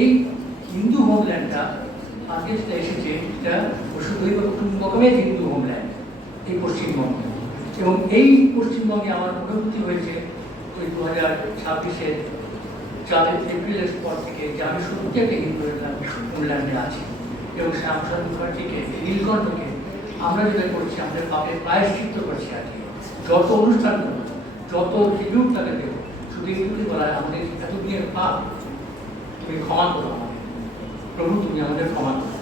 এই হিন্দু হোমল্যান্ডটা আজকে যেটা এসেছে, এটা বসুধৈব হিন্দু হোমল্যান্ড, এই পশ্চিমবঙ্গে। এবং এই পশ্চিমবঙ্গে আমার অনুভূতি হয়েছে ওই 2026-এর যাদের এপ্রিলের পর থেকে যে আমি সত্যি একটা হিন্দু ইংল্যান্ডে আছি, এবং শ্যামপ্রসাদ মুখার্জিকে, নীলকণ্ঠকে আমরা যেটা করছি, আমাদের পাপে প্রায়শ্চিত্ত করছি আর কি। যত অনুষ্ঠান করবো, যত ট্রিবিউট তাকে দেবো, শুধু এইটুকুই বলা হয়, আমাদের এতদিনের পাপ তুমি ক্ষমা করো আমাদের প্রভু, তুমি আমাদের ক্ষমা করো।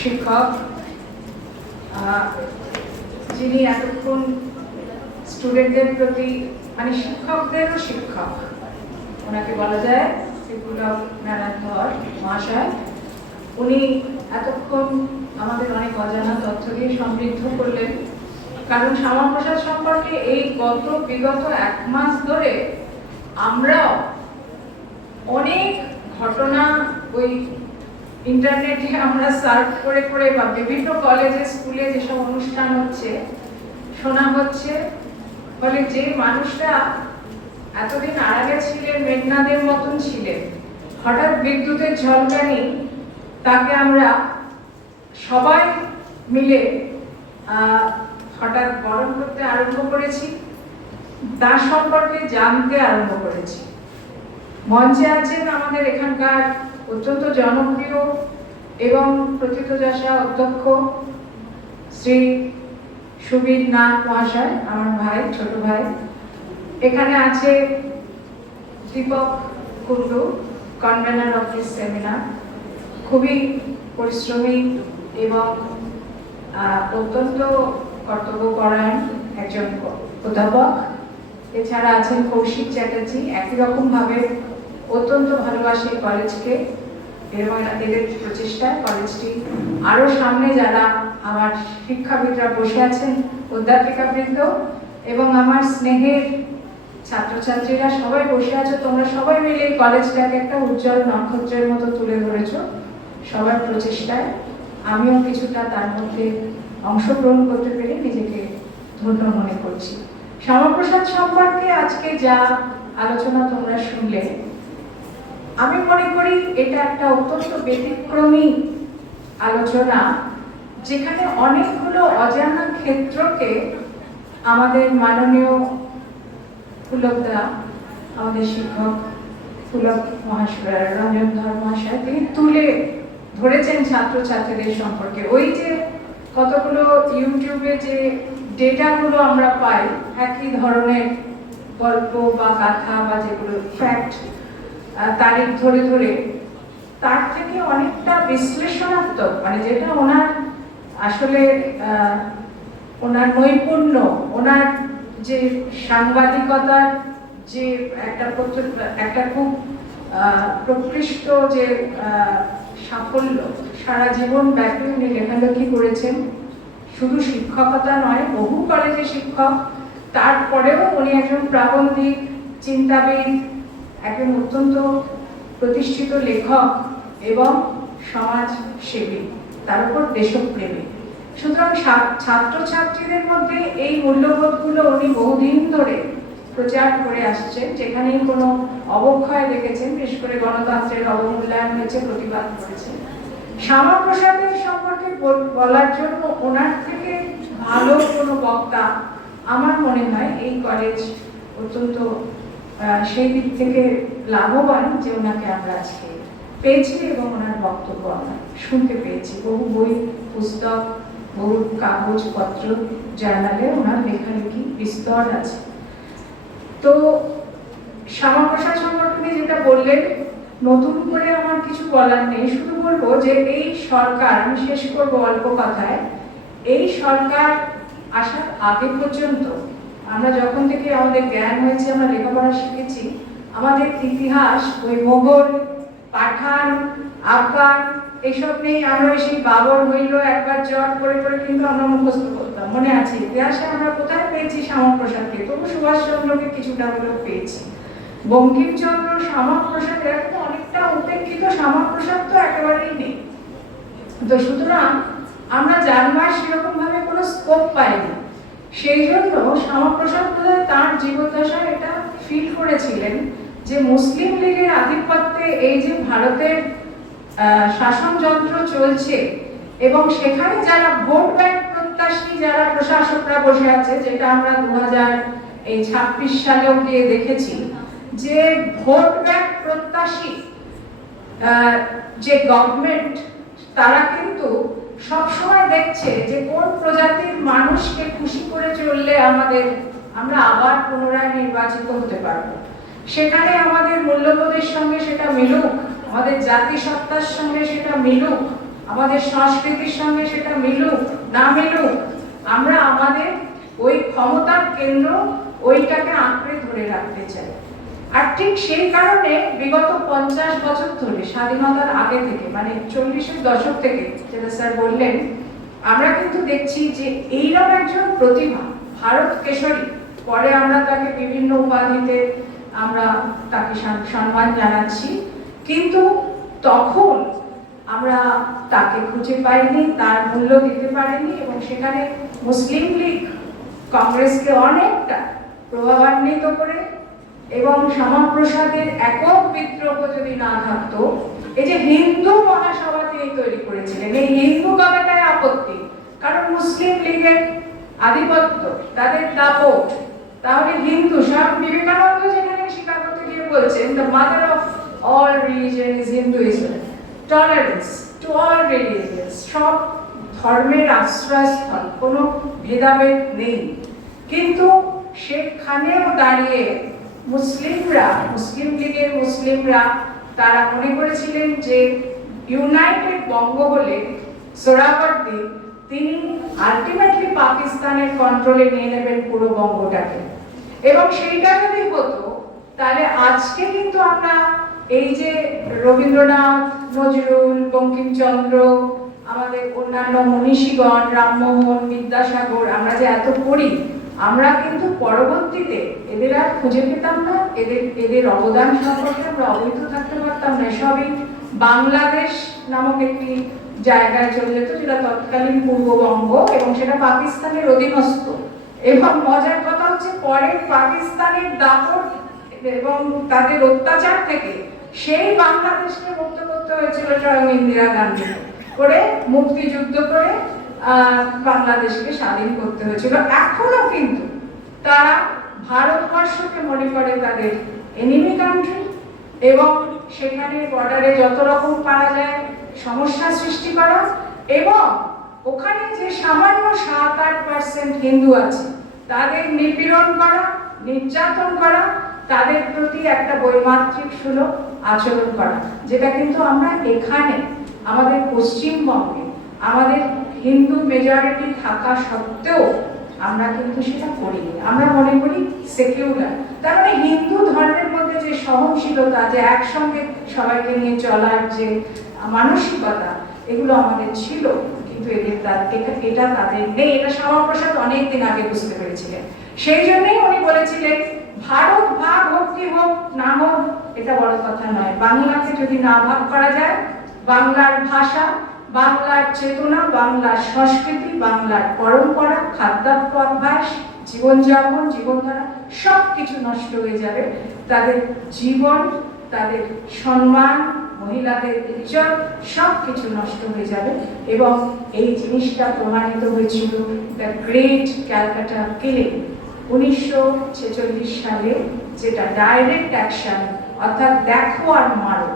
শিক্ষক যিনি এতক্ষণ স্টুডেন্টদের প্রতি, মানে শিক্ষকদেরও শিক্ষক, ওনাকে বলা যায় বিপ্লব নারায়ণ ধর মহাশয়, উনি এতক্ষণ আমাদের অনেক অজানা তথ্য দিয়ে সমৃদ্ধ করলেন। কারণ শ্যামাপ্রসাদ সম্পর্কে এই বিগত 1 মাস ধরে আমরাও অনেক ঘটনা ওই ইন্টারনেটে আমরা সার্চ করে করে বা বিভিন্ন কলেজে স্কুলে যেসব অনুষ্ঠান হচ্ছে শোনা হচ্ছে, ফলে যে মানুষরা এতদিন আড়ালে ছিলেন, মেঘনাদের মতন ছিলেন, হঠাৎ বিদ্যুতের ঝলকানি তাকে আমরা সবাই মিলে হঠাৎ বরণ করতে আরম্ভ করেছি, তার সম্পর্কে জানতে আরম্ভ করেছি। মঞ্চে আছেন আমাদের এখানকার অত্যন্ত জনপ্রিয় এবং প্রথিতযশা অধ্যক্ষ শ্রী সুবীর নাথ মহাশয়, আমার ভাই, ছোট ভাই। এখানে আছে Dipak Kundu, convener of this seminar, খুবই পরিশ্রমী এবং অত্যন্ত কর্তব্যপরায়ণ একজন অধ্যাপক। এছাড়া আছেন কৌশিক চ্যাটার্জি, একই রকম ভাবে অত্যন্ত ভালোবাসে কলেজকে এবং এদের প্রচেষ্টায় কলেজটি আরো সামনে, যারা আমার শিক্ষাবিদরা বসে আছেন, অধ্যাপিকাবৃন্দ এবং আমার স্নেহের ছাত্রছাত্রীরা সবাই বসে আছো, তোমরা সবাই মিলে এই কলেজটাকে একটা উজ্জ্বল নক্ষত্রের মতো তুলে ধরেছো সবার প্রচেষ্টায়। আমিও কিছুটা তার মধ্যে অংশগ্রহণ করতে পেরে নিজেকে ধন্য মনে করছি। শ্যামাপ্রসাদ সম্পর্কে আজকে যা আলোচনা তোমরা শুনলে, আমি মনে করি এটা একটা অত্যন্ত ব্যতিক্রমী আলোচনা, যেখানে অনেকগুলো অজানা ক্ষেত্রকে আমাদের মাননীয় পুলকদা, আমাদের শিক্ষক পুলক মহাশয়, রঞ্জন ধর মহাশয়, তিনি তুলে ধরেছেন ছাত্রছাত্রীদের সম্পর্কে। ওই যে কতগুলো ইউটিউবে যে ডেটাগুলো আমরা পাই, একই ধরনের গল্প বা গাথা বা যেগুলো ফ্যাক্ট, তারিখ ধরে ধরে, তার থেকে অনেকটা বিশ্লেষণাত্মক, মানে যেটা ওনার আসলে ওনার নৈপুণ্য, ওনার যে সাংবাদিকতার যে একটা খুব প্রকৃষ্ট যে সাফল্য, সারা জীবন ব্যাপী উনি লেখালেখি করেছেন। শুধু শিক্ষকতা নয়, বহু কলেজে শিক্ষক, তারপরেও উনি একজন প্রাবন্ধিক, চিন্তাবিদ, একজন অত্যন্ত প্রতিষ্ঠিত লেখক এবং সমাজসেবী, তার উপর দেশপ্রেমী। সুতরাং ছাত্রছাত্রীদের মধ্যে এই মূল্যবোধগুলো উনি বহুদিন ধরে প্রচার করে আসছেন, যেখানেই কোনো অবক্ষয় দেখেছেন, বিশেষ করে গণতন্ত্রের অবমূল্যায়ন হয়েছে, প্রতিবাদ করেছেন। শ্যামাপ্রসাদের সম্পর্কে বলার জন্য ওনার থেকে ভালো কোনো বক্তা আমার মনে হয় এই কলেজ অত্যন্ত সেই দিক থেকে লাভবান যে ওনাকে আমরা আজকে পেয়েছি এবং ওনার বক্তব্য আমরা শুনতে পেয়েছি। বহু বই, পুস্তক, বহু কাগজপত্র, জার্নালে ওনার লেখালেখি বিস্তর আছে। তো শ্যামাপ্রসাদ সম্পর্কে যেটা বললেন, নতুন করে আমার কিছু বলার নেই, শুধু বলবো যে এই সরকার, আমি শেষ করবো অল্প কথায়, এই সরকার আসার আগে পর্যন্ত আমরা যখন থেকে আমাদের জ্ঞান হয়েছে, আমরা লেখাপড়া শিখেছি, আমাদের ইতিহাস ওই মোগল, পাঠান, আফগান এইসব নেই। আমরা সেই বাবর হইল একবার জট করে করে কিন্তু আমরা মুখস্থ করতাম, মনে আছে ইতিহাসে আমরা কোথায় পেয়েছি শ্যামাপ্রসাদকে, তবু সুভাষচন্দ্রকে কিছুটা হলেও পেয়েছি। বঙ্কিমচন্দ্র, শ্যামাপ্রসাদ, এরকম অনেকটা উপেক্ষিত, শ্যামাপ্রসাদ তো একেবারেই নেই। তো সুতরাং আমরা জানবার সেরকম ভাবে কোনো স্কোপ পাইনি। সেই জন্য শ্যামাপ্রসাদ বোধহয় তাঁর জীবদ্দশায় এটা ফিল করেছিলেন যে মুসলিম লীগের আধিপত্যে এই যে ভারতের শাসনযন্ত্র চলছে এবং সেখানে যারা ভোট ব্যাংক প্রত্যাশী যারা প্রশাসকরা বসে আছে, যেটা আমরা 2026 সালেও গিয়ে দেখেছি, যে ভোট ব্যাংক প্রত্যাশী যে গভর্নমেন্ট, তারা কিন্তু সবসময় দেখছে যে কোন প্রজাতির মানুষকে খুশি করে চললে আমরা আবার পুনরায় নির্বাচিত হতে পারবো। সেখানে আমাদের মূল্যবোধের সঙ্গে সেটা মিলুক, আমাদের জাতিসত্তার সঙ্গে সেটা মিলুক, আমাদের সংস্কৃতির সঙ্গে সেটা মিলুক না মিলুক, আমরা আমাদের ওই ক্ষমতার কেন্দ্র ওইটাকে আঁকড়ে ধরে রাখতে চাই। আর ঠিক সেই কারণে বিগত 50 বছর ধরে, স্বাধীনতার আগে থেকে, মানে 40-এর দশক থেকে, যেটা স্যার বললেন, আমরা কিন্তু দেখছি যে এইরকম একজন প্রতিভা, ভারত কেশরী, পরে আমরা তাকে বিভিন্ন উপাধিতে আমরা তাকে সম্মান জানাচ্ছি, কিন্তু তখন আমরা তাকে খুঁজে পাইনি, তার মূল্য দিতে পারিনি, এবং সেখানে মুসলিম লীগ কংগ্রেসকে অনেকটা প্রভাবান্বিত করে, এবং শ্যামাপ্রসাদের একক বিদ্রোহ যদি না থাকতো, এই যে হিন্দু মহাসভা তিনি তৈরি করেছিলেন, এই হিন্দু কথাটাই আপত্তি, কারণ মুসলিম লীগের আধিপত্য, তাদের দাপট, তাহলে হিন্দু, স্বয়ং বিবেকানন্দ যেখানে স্বীকার করতে গিয়ে বলছেন, the mother of all religion is Hinduism, tolerance to all religions, সব ধর্মের আশ্রয়স্থল, কোনো ভেদাভেদ নেই। কিন্তু সেখানেও দাঁড়িয়ে মুসলিম লীগের মুসলিমরা তারা মনে করেছিলেন যে ইউনাইটেড বঙ্গ হলে সোহরাওয়ার্দী তিনি আলটিমেটলি পাকিস্তানের কন্ট্রোলে নিয়ে নেবেন পুরো বঙ্গটাকে, এবং সেইটা যদি হতো তাহলে আজকে কিন্তু আমরা এই যে রবীন্দ্রনাথ, নজরুল, বঙ্কিমচন্দ্র, আমাদের অন্যান্য মনীষীগণ, রামমোহন, বিদ্যাসাগর, আমরা যে এত পড়ি, আমরা কিন্তু পরবর্তীতে এদের আর খুঁজে পেতাম না, এদের অবদান সম্পর্কে আমরা অবহিত থাকতে পারতাম না। সবই বাংলাদেশ নামক একটি জায়গায় চলে যেত, যেটা তৎকালীন পূর্ববঙ্গ, এবং সেটা পাকিস্তানের অধীনস্থ। এবং মজার কথা হচ্ছে, পরে পাকিস্তানের দাপট এবং তাদের অত্যাচার থেকে সেই বাংলাদেশকে মুক্ত করতে হয়েছিল স্বয়ং ইন্দিরা গান্ধী করে, মুক্তিযুদ্ধ করে বাংলাদেশকে স্বাধীন করতে হয়েছিল। এখনো কিন্তু তারা ভারতবর্ষকে মনে করে তাদের এনিমি কান্ট্রি, এবং সেখানে বর্ডারে যত রকম পারা যায় সমস্যা সৃষ্টি করা, এবং ওখানে যে সামান্য 7-8% হিন্দু আছে তাদের নিপীড়ন করা, নির্যাতন করা, তাদের প্রতি একটা বৈমাত্রিক সুলভ আচরণ করা, যেটা কিন্তু আমরা এখানে আমাদের পশ্চিমবঙ্গে আমাদের হিন্দু মেজরিটি থাকা সত্ত্বেও আমরা কিন্তু সেটা করিনি। আমরা মনে করি সেকুলার, তার মানে হিন্দু ধর্মের মধ্যে যে সহনশীলতা, যে একসঙ্গে সবাইকে নিয়ে চলার যে মানসিকতা, এগুলো আমাদের ছিল, কিন্তু এটা তাদের নেই। এটা শ্যামাপ্রসাদ অনেকদিন আগে বুঝতে পেরেছিলেন। সেই জন্যই উনি বলেছিলেন, ভারত ভাগ হোক কি হোক না হোক এটা বড় কথা নয়, বাংলাকে যদি না ভাগ করা যায়, বাংলার ভাষা, বাংলার চেতনা, বাংলার সংস্কৃতি, বাংলার পরম্পরা, খাদ্যাভ্যাস, জীবনযাপন, জীবনধারা সবকিছু নষ্ট হয়ে যাবে। তাদের জীবন, তাদের সম্মান, মহিলাদের ইজ্জত সবকিছু নষ্ট হয়ে যাবে। এবং এই জিনিসটা প্রমাণিত হয়েছিল দ্য গ্রেট ক্যালকাটা কিলিং 1946 সালে, যেটা ডাইরেক্ট অ্যাকশন, অর্থাৎ দেখো আর মারো,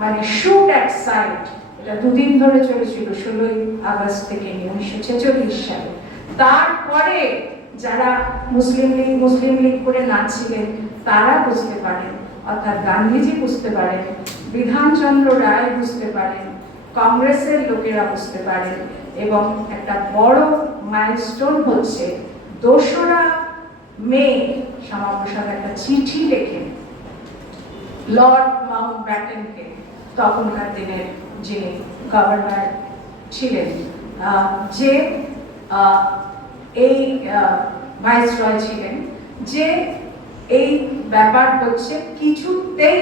মানে শুট অ্যাট সাইট, এটা 2 দিন ধরে চলেছিল 16 আগস্ট থেকে 1946 সালে। তারপরে যারা মুসলিম লীগ করে নাচছিলেন তারা বুঝতে পারেন, অর্থাৎ গান্ধীজি বুঝতে পারেন, বিধানচন্দ্র রায় বুঝতে পারেন, কংগ্রেসের লোকেরা বুঝতে পারেন, এবং একটা বড় মাইলস্টোন হচ্ছে 2রা মে শ্যামাপ্রসাদ একটা চিঠি লেখেন লর্ড মাউন্টব্যাটেনকে, তখনকার দিনের যিনি গভর্নর ছিলেন, যে এই ভাইসরয় ছিলেন, যে এই ব্যাপার হচ্ছে কিছুতেই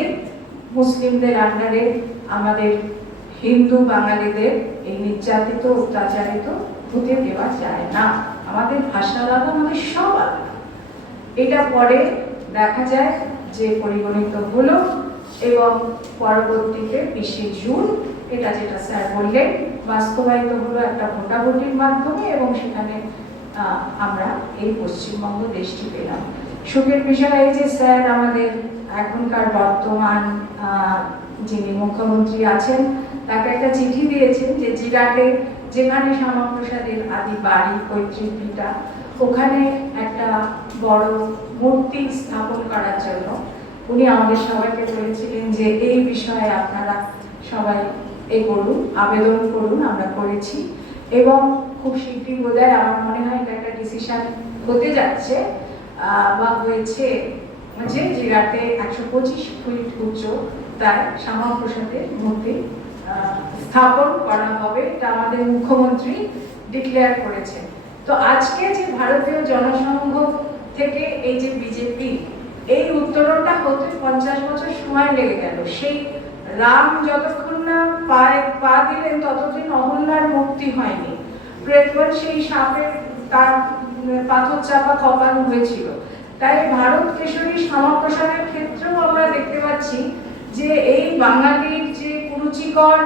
মুসলিমদের আন্ডারে আমাদের হিন্দু বাঙালিদের এই নির্যাতিত, অত্যাচারিত হতে দেওয়া যায় না। আমাদের ভাষা আলাদা, আমাদের সব আলাদা। এটা পরে দেখা যায় যে পরিগণিত হলো এবং পরবর্তীতে 20শে জুন এটা যেটা স্যার বললেন বাস্তবায়িত হলো একটা ভোটাভুটির মাধ্যমে এবং সেখানে আমরা এই পশ্চিমবঙ্গ দেশটি পেলাম। সুখের বিষয় এই যে স্যার আমাদের এখনকার বর্তমান যিনি মুখ্যমন্ত্রী আছেন তাকে একটা চিঠি দিয়েছেন যে জিরাটে যেখানে শ্যামাপ্রসাদের আদি বাড়ি পৈতৃক ভিটা ওখানে একটা বড় মূর্তি স্থাপন করার জন্য উনি আমাদের সবাইকে বলেছিলেন যে এই বিষয়ে আপনারা সবাই করুন, আবেদন করুন। আমরা করেছি এবং খুব শীঘ্রই বোধহয় আমার মনে হয় এটা একটা ডিসিশন হতে যাচ্ছে বা হয়েছে যে জিরাটে 125 ফিট উচ্চ তার শ্যামাপ্রসাদের মূর্তি স্থাপন করা হবে, এটা আমাদের মুখ্যমন্ত্রী ডিক্লেয়ার করেছেন। তো আজকে যে ভারতীয় জনসংঘ থেকে এই যে বিজেপি এই উত্তরণটা হতে 50 বছর সময় লেগে গেল। সেই রাম যতক্ষণ না পা দিলেন ততদিন অহল্যার মুক্তি হয়নি। প্রেতবন সেই সাপের তার পাথর চাপা কপাল হয়েছিল। তাই ভারত কেশরী শ্যামাপ্রসাদের ক্ষেত্রেও আমরা দেখতে পাচ্ছি যে এই বাঙালির যে কুরুচিকর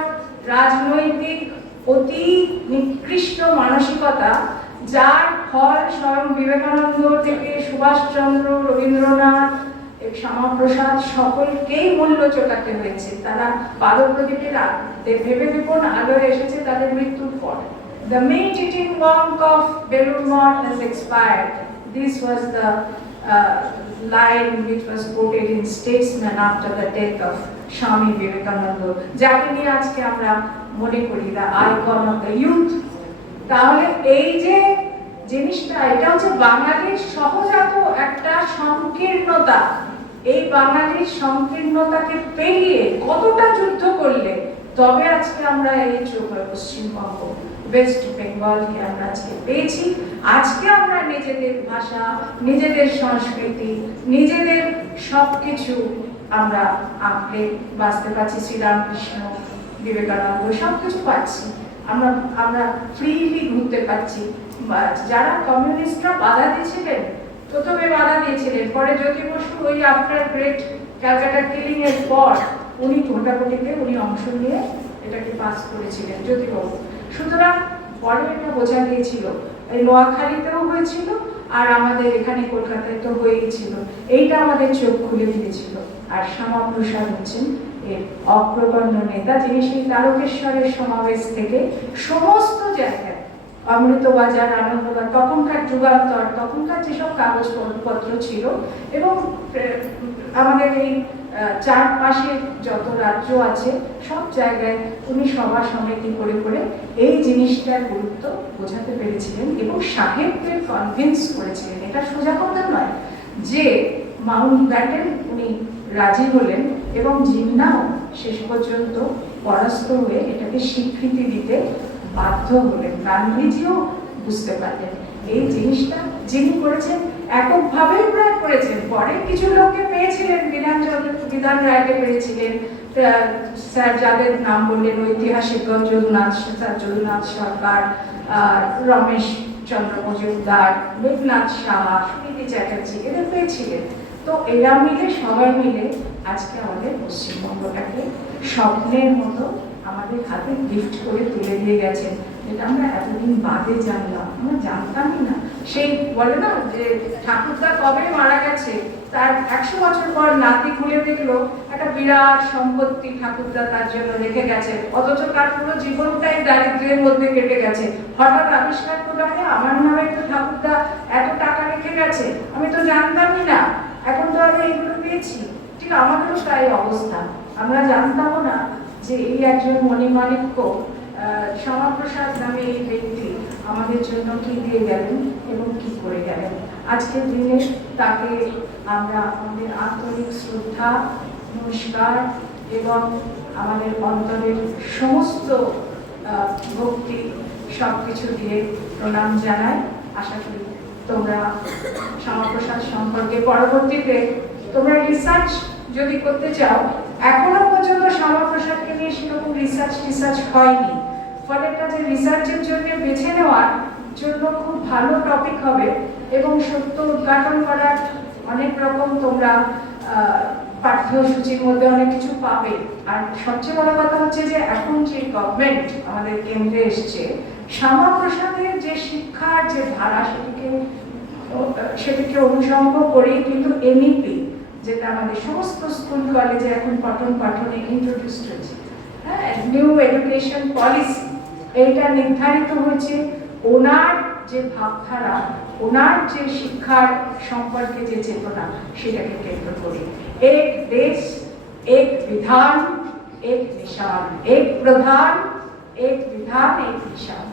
রাজনৈতিক অতি নিকৃষ্ট মানসিকতা যার ফল স্বয়ং বিবেকানন্দ থেকে সুভাষচন্দ্র, রবীন্দ্রনাথ, শ্যামাপ্রসাদ সকলকেই মূল্য চোকাতে হয়েছে। তারা পাদপ্রদীপের ভেবে দেখুন আলোয় এসেছে তাদের মৃত্যুর পর। The meat-eating monk of Belur Math has expired. This was the line which was quoted in Statesman after the death of Swami Vivekananda, যাকে নিয়ে আজকে আমরা মনে করি the icon of the youth। তাহলে এই যে জিনিসটা এটা হচ্ছে বাঙালির সহজাত একটা সংকীর্ণতা। এই বাঙালির সংকীর্ণতাকে পেরিয়ে কতটা যুদ্ধ করলে তবে আজকে আমরা এই পশ্চিমবঙ্গ ওয়েস্ট বেঙ্গলকে আমরা আজকে পেয়েছি। আজকে আমরা নিজেদের ভাষা, নিজেদের সংস্কৃতি, নিজেদের সবকিছু আমরা আঁকড়ে বাঁচতে পারছি। শ্রীরামকৃষ্ণ, বিবেকানন্দ সবকিছু পাচ্ছি। আমরা ফ্রিলি ঘুরতে পারছি। যারা কমিউনিস্টরা বাধা দিয়েছিলেন, প্রথমে বাধা দিয়েছিলেন, পরে জ্যোতি বসু ওই আফটার গ্রেট ক্যালকাটা কিলিং এর পর উনি ভোটাভুটিতে উনি অংশ নিয়ে এটাকে পাস করেছিলেন জ্যোতিবাবু। সুতরাং পরে এটা বোঝা গিয়েছিল, এই নোয়াখালীতেও হয়েছিল আর আমাদের এখানে কলকাতায় তো হয়েছিল। এইটা আমাদের চোখ খুলে দিয়েছিল। আর শ্যামাপ্রসাদ হচ্ছেন এর অগ্রগণ্য নেতা, যিনি সেই তারকেশ্বরের সমাবেশ থেকে সমস্ত জায়গায় অমৃতবাজার, আনন্দবাজার, তখনকার যুগান্তর, তখনকার যেসব কাগজপত্র ছিল এবং আমাদের এই চারপাশে যত রাজ্য আছে সব জায়গায় উনি সভা সমিতি করে করে এই জিনিসটার গুরুত্ব বোঝাতে পেরেছিলেন এবং সাহেবদের কনভিন্স করেছিলেন। এটা সোজা কথা নয় যে মাউন্ট ব্যাটেন উনি রাজি হলেন এবং জিন্নাও শেষ পর্যন্ত পরাস্ত হয়ে এটাকে স্বীকৃতি দিতে বাধ্য হলেন। গান্ধীজিও বুঝতে পারলেন এই জিনিসটা যিনি করেছেন এককভাবেই প্রায় করেছেন। পরে কিছু লোককে পেয়েছিলেন, বিধান রায়কে পেয়েছিলেন, স্যার যাদের নাম বললেন ঐতিহাসিক যদুনাথ সরকার, রমেশ চন্দ্র মজুমদার, মেঘনাথ সাহা, সুনীতি চ্যাটার্জি এদের পেয়েছিলেন। তো এরা মিলে সবাই মিলে আজকে আমাদের পশ্চিমবঙ্গটাকে স্বপ্নের মতো আমাদের হাতে গিফট করে তুলে দিয়ে গেছেন, যেটা আমরা এতদিন বাদে জানলাম। আমরা জানতামই না। সেই বলে না যে ঠাকুরদা কবে মারা গেছে, তার 100 বছর পর নাতি খুলে দেখলো একটা বিরাট সম্পত্তি ঠাকুরদা তার জন্য রেখে গেছে, অথচ তার পুরো জীবনটাই দারিদ্র্যের মধ্যে কেটে গেছে। হঠাৎ আবিষ্কার করলো আমার নামে তো ঠাকুরদা এত টাকা রেখে গেছে, আমি তো জানতামই না, এখন তো আমি এইগুলো পেয়েছি। ঠিক আমাদেরও তাই অবস্থা। আমরা জানতামও না যে এই একজন মণিমাণিক্য শ্যামাপ্রসাদ নামে এই ব্যক্তি আমাদের জন্য কি দিয়ে গেলেন এবং কি করে গেলেন। আজকের দিনে তাকে আমরা আমাদের আন্তরিক শ্রদ্ধা, নমস্কার এবং আমাদের অন্তরের সমস্ত ভক্তি সবকিছু দিয়ে প্রণাম জানাই। আশা করি তোমরা শ্যামাপ্রসাদ সম্পর্কে পরবর্তীতে তোমরা রিসার্চ যদি করতে চাও, এখনো পর্যন্ত শ্যামাপ্রসাদকে নিয়ে সেরকম রিসার্চ হয়নি। ফলে এটা যে রিসার্চের জন্য বেছে নেওয়ার জন্য খুব ভালো টপিক হবে এবং সত্য উদ্ঘাটন করার অনেক রকম তোমরা পাঠ্যসূচির মধ্যে অনেক কিছু পাবে। আর সবচেয়ে বড় কথা হচ্ছে যে এখন যে গভর্নমেন্ট আমাদের কেন্দ্রে এসছে, শ্যামাপ্রসাদের যে শিক্ষার যে ধারা সেটিকে অনুসঙ্গ করে কিন্তু এমইপি, যেটা আমাদের সমস্ত স্কুল কলেজে এখন পঠন পাঠনে ইন্ট্রোডিউস হয়েছে, হ্যাঁ, নিউ এডুকেশন পলিসি, এইটা নির্ধারিত হয়েছে ওনার যে ভাবধারা, ওনার যে শিক্ষার সম্পর্কে যে চেতনা, সেটাকে কেন্দ্র করে এক দেশ এক বিধান এক নিশান, এক প্রধান এক বিধান এক নিশান।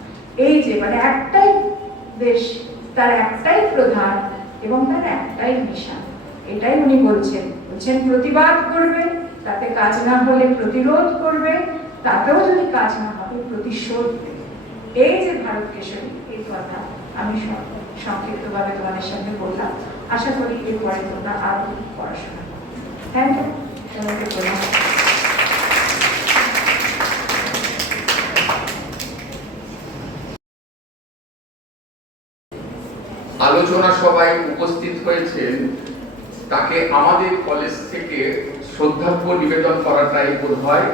এই যে মানে একটাই দেশ, তার একটাই প্রধান এবং তার একটাই নিশান, এটাই উনি বলছেন। প্রতিবাদ করবে, তাতে কাজ না হলে প্রতিরোধ করবে, তাতেও যদি কাজ না হবে প্রতিশোধ নেবে। এই যে ভারত কেশরী, এই কথা আমি সংক্ষিপ্তভাবে তোমাদের সামনে বললাম। আশা করি এরপরে তোমরা আরো পড়াশোনা করো। থ্যাংক ইউ, সবাইকে বললাম। আলোচনা সভায় উপস্থিত হয়েছেন, তাকে আমাদের কলেজ থেকে শ্রদ্ধার্ঘ্য নিবেদন করাটাই বোধহয়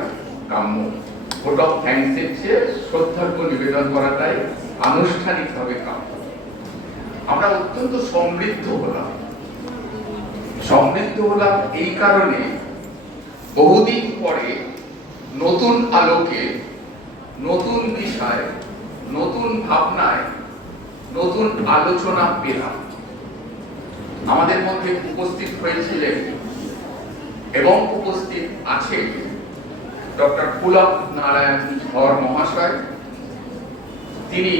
কাম্য। ভোট অফ থ্যাঙ্কসের চেয়ে শ্রদ্ধার্ঘ্য নিবেদন করাটাই আনুষ্ঠানিকভাবে কাম্য। আমরা অত্যন্ত সমৃদ্ধ হলাম এই কারণে বহুদিন পরে নতুন আলোকে, নতুন বিষয়, নতুন ভাবনায়, নতুন আলোচনা পেলাম। আমাদের মধ্যে উপস্থিত হয়েছিলেন এবং উপস্থিত আছেন ডক্টর পুলক নারায়ণ ধর মহাশয়। তিনি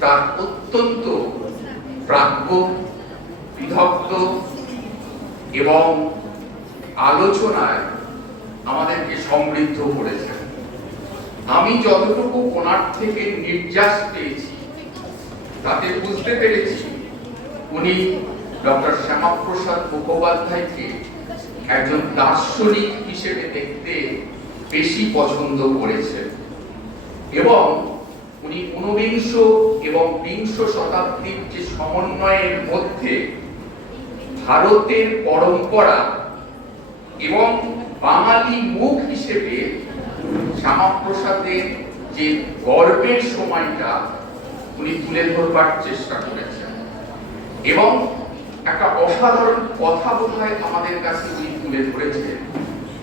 তার অত্যন্ত প্রাজ্ঞ, বিদগ্ধ এবং আলোচনায় আমাদেরকে সমৃদ্ধ করেছেন। আমি যতটুকু ওনার থেকে নির্যাস পেয়েছি তাতে বুঝতে পেরেছি উনি ডক্টর শ্যামাপ্রসাদ মুখোপাধ্যায়কে একজন দার্শনিক হিসেবে দেখতে বেশি পছন্দ করেছেন এবং উনি ঊনবিংশ এবং বিংশ শতাব্দীর যে সমন্বয়ের মধ্যে ভারতের পরম্পরা এবং বাঙালি মুখ হিসেবে শ্যামাপ্রসাদের যে গর্বের সময়টা উনি তুলে ধরবার চেষ্টা করেছেন এবং একটা অসাধারণ কথা বোধহয় আমাদের কাছে উনি তুলে ধরেছেন,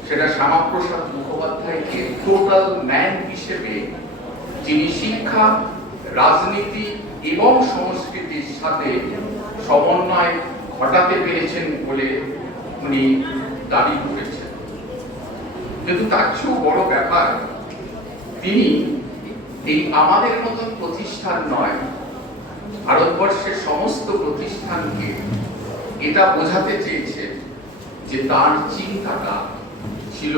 সেটা শ্যামাপ্রসাদ মুখোপাধ্যায়কে টোটাল ম্যান হিসেবে, যিনি শিক্ষা, রাজনীতি এবং সংস্কৃতির সাথে সমন্বয় ঘটাতে পেরেছেন বলে উনি দাবি করেছেন। কিন্তু তার চেয়েও বড় ব্যাপার, তিনি এই আমাদের মতন প্রতিষ্ঠান নয়, ভারতবর্ষের সমস্ত প্রতিষ্ঠানকে এটা বোঝাতে চেয়েছেন যে তার চিন্তাটা ছিল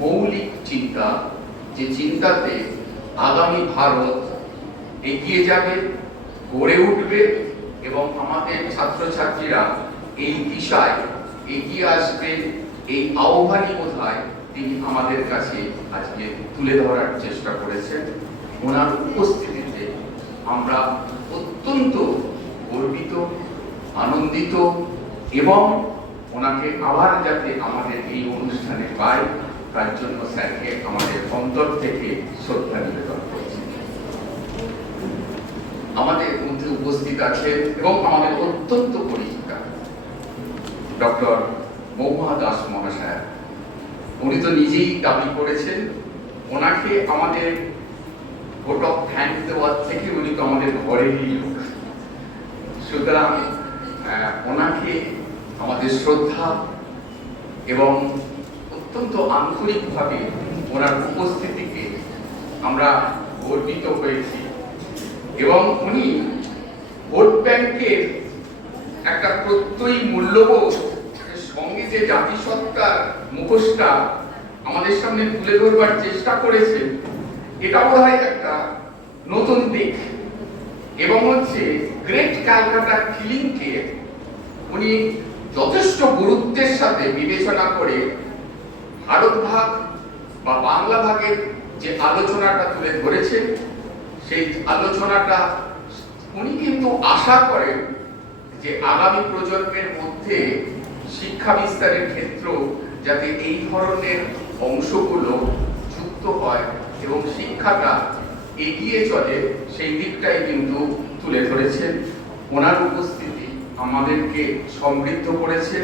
মৌলিক চিন্তা, যে চিন্তাতে আগামী ভারত এগিয়ে যাবে, গড়ে উঠবে এবং আমাদের ছাত্রছাত্রীরা এই দিশায় এগিয়ে আসবে, এই আহ্বানই বোধহয় তিনি আমাদের কাছে আজকে তুলে ধরার চেষ্টা করেছেন। ওনার উপস্থিতিতে আমরা অত্যন্ত গর্বিত, আনন্দিত এবং ওনাকে আবার যাতে আমাদের এই অনুষ্ঠানে পাই তার জন্য স্যারকে আমাদের অন্তর থেকে শ্রদ্ধা নিবেদন করছি। আমাদের মধ্যে উপস্থিত আছেন এবং আমাদের অত্যন্ত পরিচিতা ডক্টর মহুয়া দাস মহাশয়। উনি তো নিজেই দাবি করেছেন, ওনাকে আমাদের ভোট অফ থ্যাঙ্কস দেওয়ার থেকে উনি তো আমাদের ঘরেরই লোক, সুতরাং ওনাকে আমাদের শ্রদ্ধা এবং অত্যন্ত আন্তরিকভাবে ওনার উপস্থিতিকে আমরা গর্বিত হয়েছি এবং উনি ভোট ব্যাংকের একটা প্রত্যয়ী মূল্যবোধ সঙ্গে যে জাতিসত্তার মুখোশটা আমাদের সামনে তুলে ধরবার চেষ্টা করেছেন, এটা বোধহয় একটা নতুন দিক এবং হচ্ছে গ্রেট ক্যালকাটা কিলিংকে উনি যথেষ্ট গুরুত্বের সাথে বিবেচনা করে ভারত ভাগ বা বাংলা ভাগের যে আলোচনাটা তুলে ধরেছেন, সেই আলোচনাটা উনি কিন্তু আশা করেন যে আগামী প্রজন্মের মধ্যে শিক্ষা বিস্তারের ক্ষেত্র যাতে এই ধরনের অংশগুলো যুক্ত হয় এবং শিক্ষাটা এগিয়ে চলে সেই দিকটাই কিন্তু তুলে ধরেছেন। ওনার উপস্থিতি আমাদেরকে সমৃদ্ধ করেছে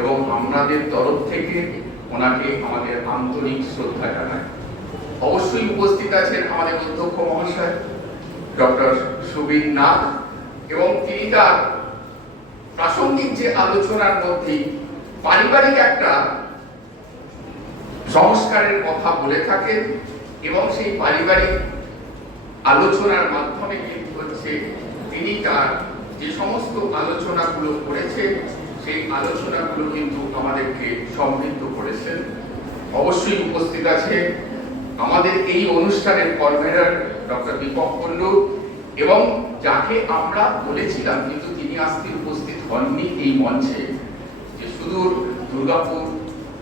এবং আমাদের তরফ থেকে ওনাকে আমাদের আন্তরিক শ্রদ্ধা জানাই। অবশ্যই উপস্থিত আছেন আমাদের অধ্যক্ষ মহাশয় ডক্টর সুবীর নাথ, এবং তিনি তার প্রাসঙ্গিক যে আলোচনার মধ্যে পারিবারিক একটা সংস্কারের কথা বলে থাকেন এবং সেই পারিবারিক আলোচনার মাধ্যমে কিন্তু হচ্ছে তিনি তার যে সমস্ত আলোচনাগুলো করেছেন সেই আলোচনাগুলো কিন্তু আমাদেরকে সমৃদ্ধ করেছেন। অবশ্যই উপস্থিত আছে আমাদের এই অনুষ্ঠানের কনভেনার ডক্টর দীপক কুন্ডু, এবং যাকে আমরা বলেছিলাম কিন্তু তিনি আজকে উপস্থিত হননি এই মঞ্চে, যে সুদূর দুর্গাপুর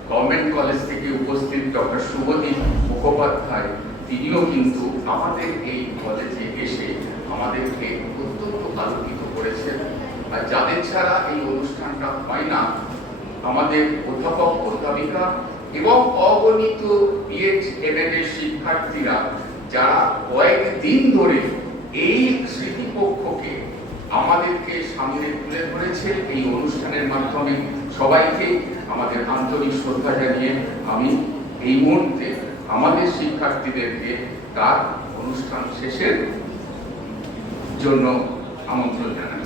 গভর্নমেন্ট কলেজ থেকে উপস্থিত ডক্টর শুভদীপ মুখোপাধ্যায়, তিনিও কিন্তু আমাদের এই কলেজে এসে আমাদেরকে অত্যন্ত আলোকিত করেছেন। আর যাদের ছাড়া এই অনুষ্ঠানটা হয় না, আমাদের অধ্যাপক অধ্যাপিকা এবং অগণিত বিএড এমএড এর শিক্ষার্থীরা যারা কয়েকদিন ধরে এই স্মৃতিপক্ষকে আমাদেরকে সামনে তুলে ধরেছে এই অনুষ্ঠানের মাধ্যমে, সবাইকে আমাদের আন্তরিক শ্রদ্ধা জানিয়ে আমি এই মুহূর্তে আমাদের শিক্ষার্থীদেরকে তার অনুষ্ঠান শেষের জন্য আমন্ত্রণ জানাই।